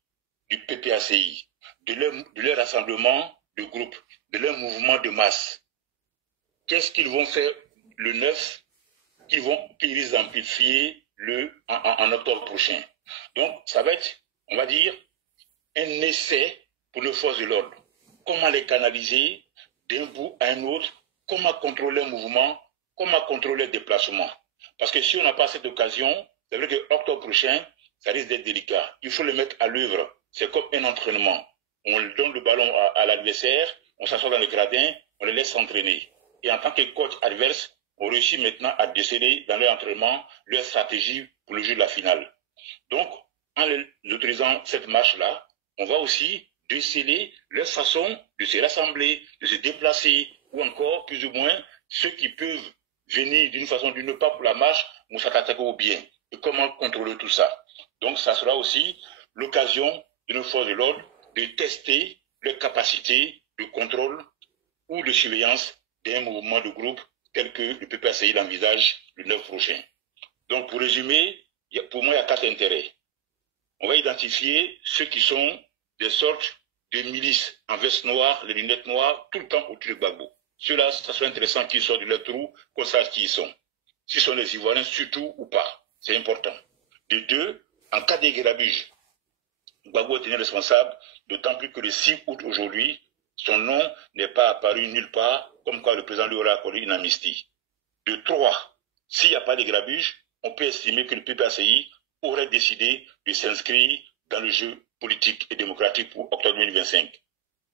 du PPACI, de leur rassemblement de groupes, de leur mouvement de masse. Qu'est-ce qu'ils vont faire le 9 qu'ils risquent d'amplifier en octobre prochain. Donc, ça va être, on va dire, un essai pour nos forces de l'ordre. Comment les canaliser d'un bout à un autre, comment contrôler le mouvement, comment contrôler le déplacement. Parce que si on n'a pas cette occasion, c'est vrai que octobre prochain, ça risque d'être délicat. Il faut le mettre à l'œuvre. C'est comme un entraînement. On donne le ballon à l'adversaire, on s'assoit dans le gradin, on les laisse s'entraîner. Et en tant que coach adverse, on réussit maintenant à déceler dans leur entraînement leur stratégie pour le jeu de la finale. Donc, en utilisant cette marche-là, on va aussi déceler leur façon de se rassembler, de se déplacer, ou encore, plus ou moins, ceux qui peuvent venir d'une façon ou d'une autre, pas pour la marche, ou s'attaquer au bien. Et comment contrôler tout ça? Donc, ça sera aussi l'occasion de nos forces de l'ordre de tester leurs capacités de contrôle ou de surveillance d'un mouvement de groupe tel que le PPACI l'envisage le 9 prochain. Donc, pour résumer, pour moi, il y a 4 intérêts. On va identifier ceux qui sont des sortes de milices en veste noire, les lunettes noires, tout le temps autour de Gbagbo. Ceux-là, ça serait intéressant qu'ils sortent de leur trou, qu'on sache qui ils sont. S'ils sont les Ivoiriens, surtout ou pas. C'est important. De 2, en cas de grabuge, Gbagbo est tenu responsable, d'autant plus que le 6 août aujourd'hui, son nom n'est pas apparu nulle part, comme quoi le président lui aura accordé une amnistie. De 3, s'il n'y a pas de grabuge, on peut estimer que le PPACI aurait décidé de s'inscrire dans le jeu politique et démocratique pour octobre 2025.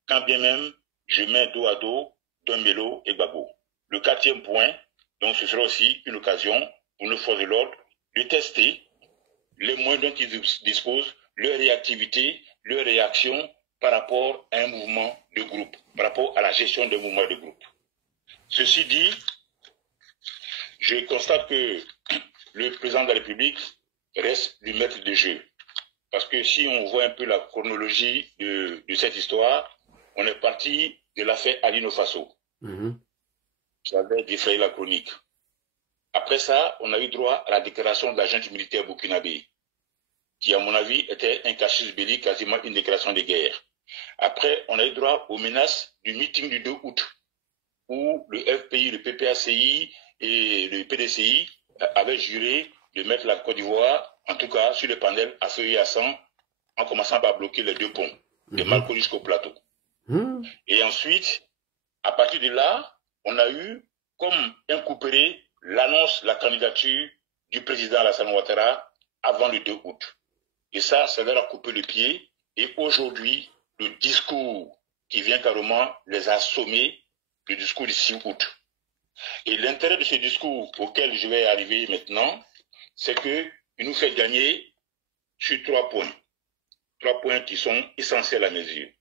Quand bien même, je mets dos à dos Don Melo et Gbagbo. Le 4e point, donc ce sera aussi une occasion pour nos forces de l'ordre de tester les moyens dont ils disposent, leur réactivité, leur réaction par rapport à un mouvement de groupe, par rapport à la gestion des mouvements de groupe. Ceci dit, je constate que le président de la République reste le maître de jeu. Parce que si on voit un peu la chronologie de cette histoire, on est parti de l'affaire Alino Faso. J'avais défrayé la chronique. Après ça, on a eu droit à la déclaration de la junte militaire burkinabé, qui, à mon avis, était un casus belli, quasiment une déclaration de guerre. Après, on a eu droit aux menaces du meeting du 2 août, où le FPI, le PPACI et le PDCI avaient juré de mettre la Côte d'Ivoire, en tout cas sur le panel à feu et à sang, en commençant par bloquer les 2 ponts, de Malco jusqu'au plateau. Et ensuite, à partir de là, on a eu comme un couperet l'annonce, la candidature du président Alassane Ouattara avant le 2 août. Et ça leur a coupé le pied. Et aujourd'hui, le discours qui vient carrément les a assommés, le discours du 6 août. Et l'intérêt de ce discours auquel je vais arriver maintenant, c'est qu'il nous fait gagner sur 3 points. 3 points qui sont essentiels à mes yeux.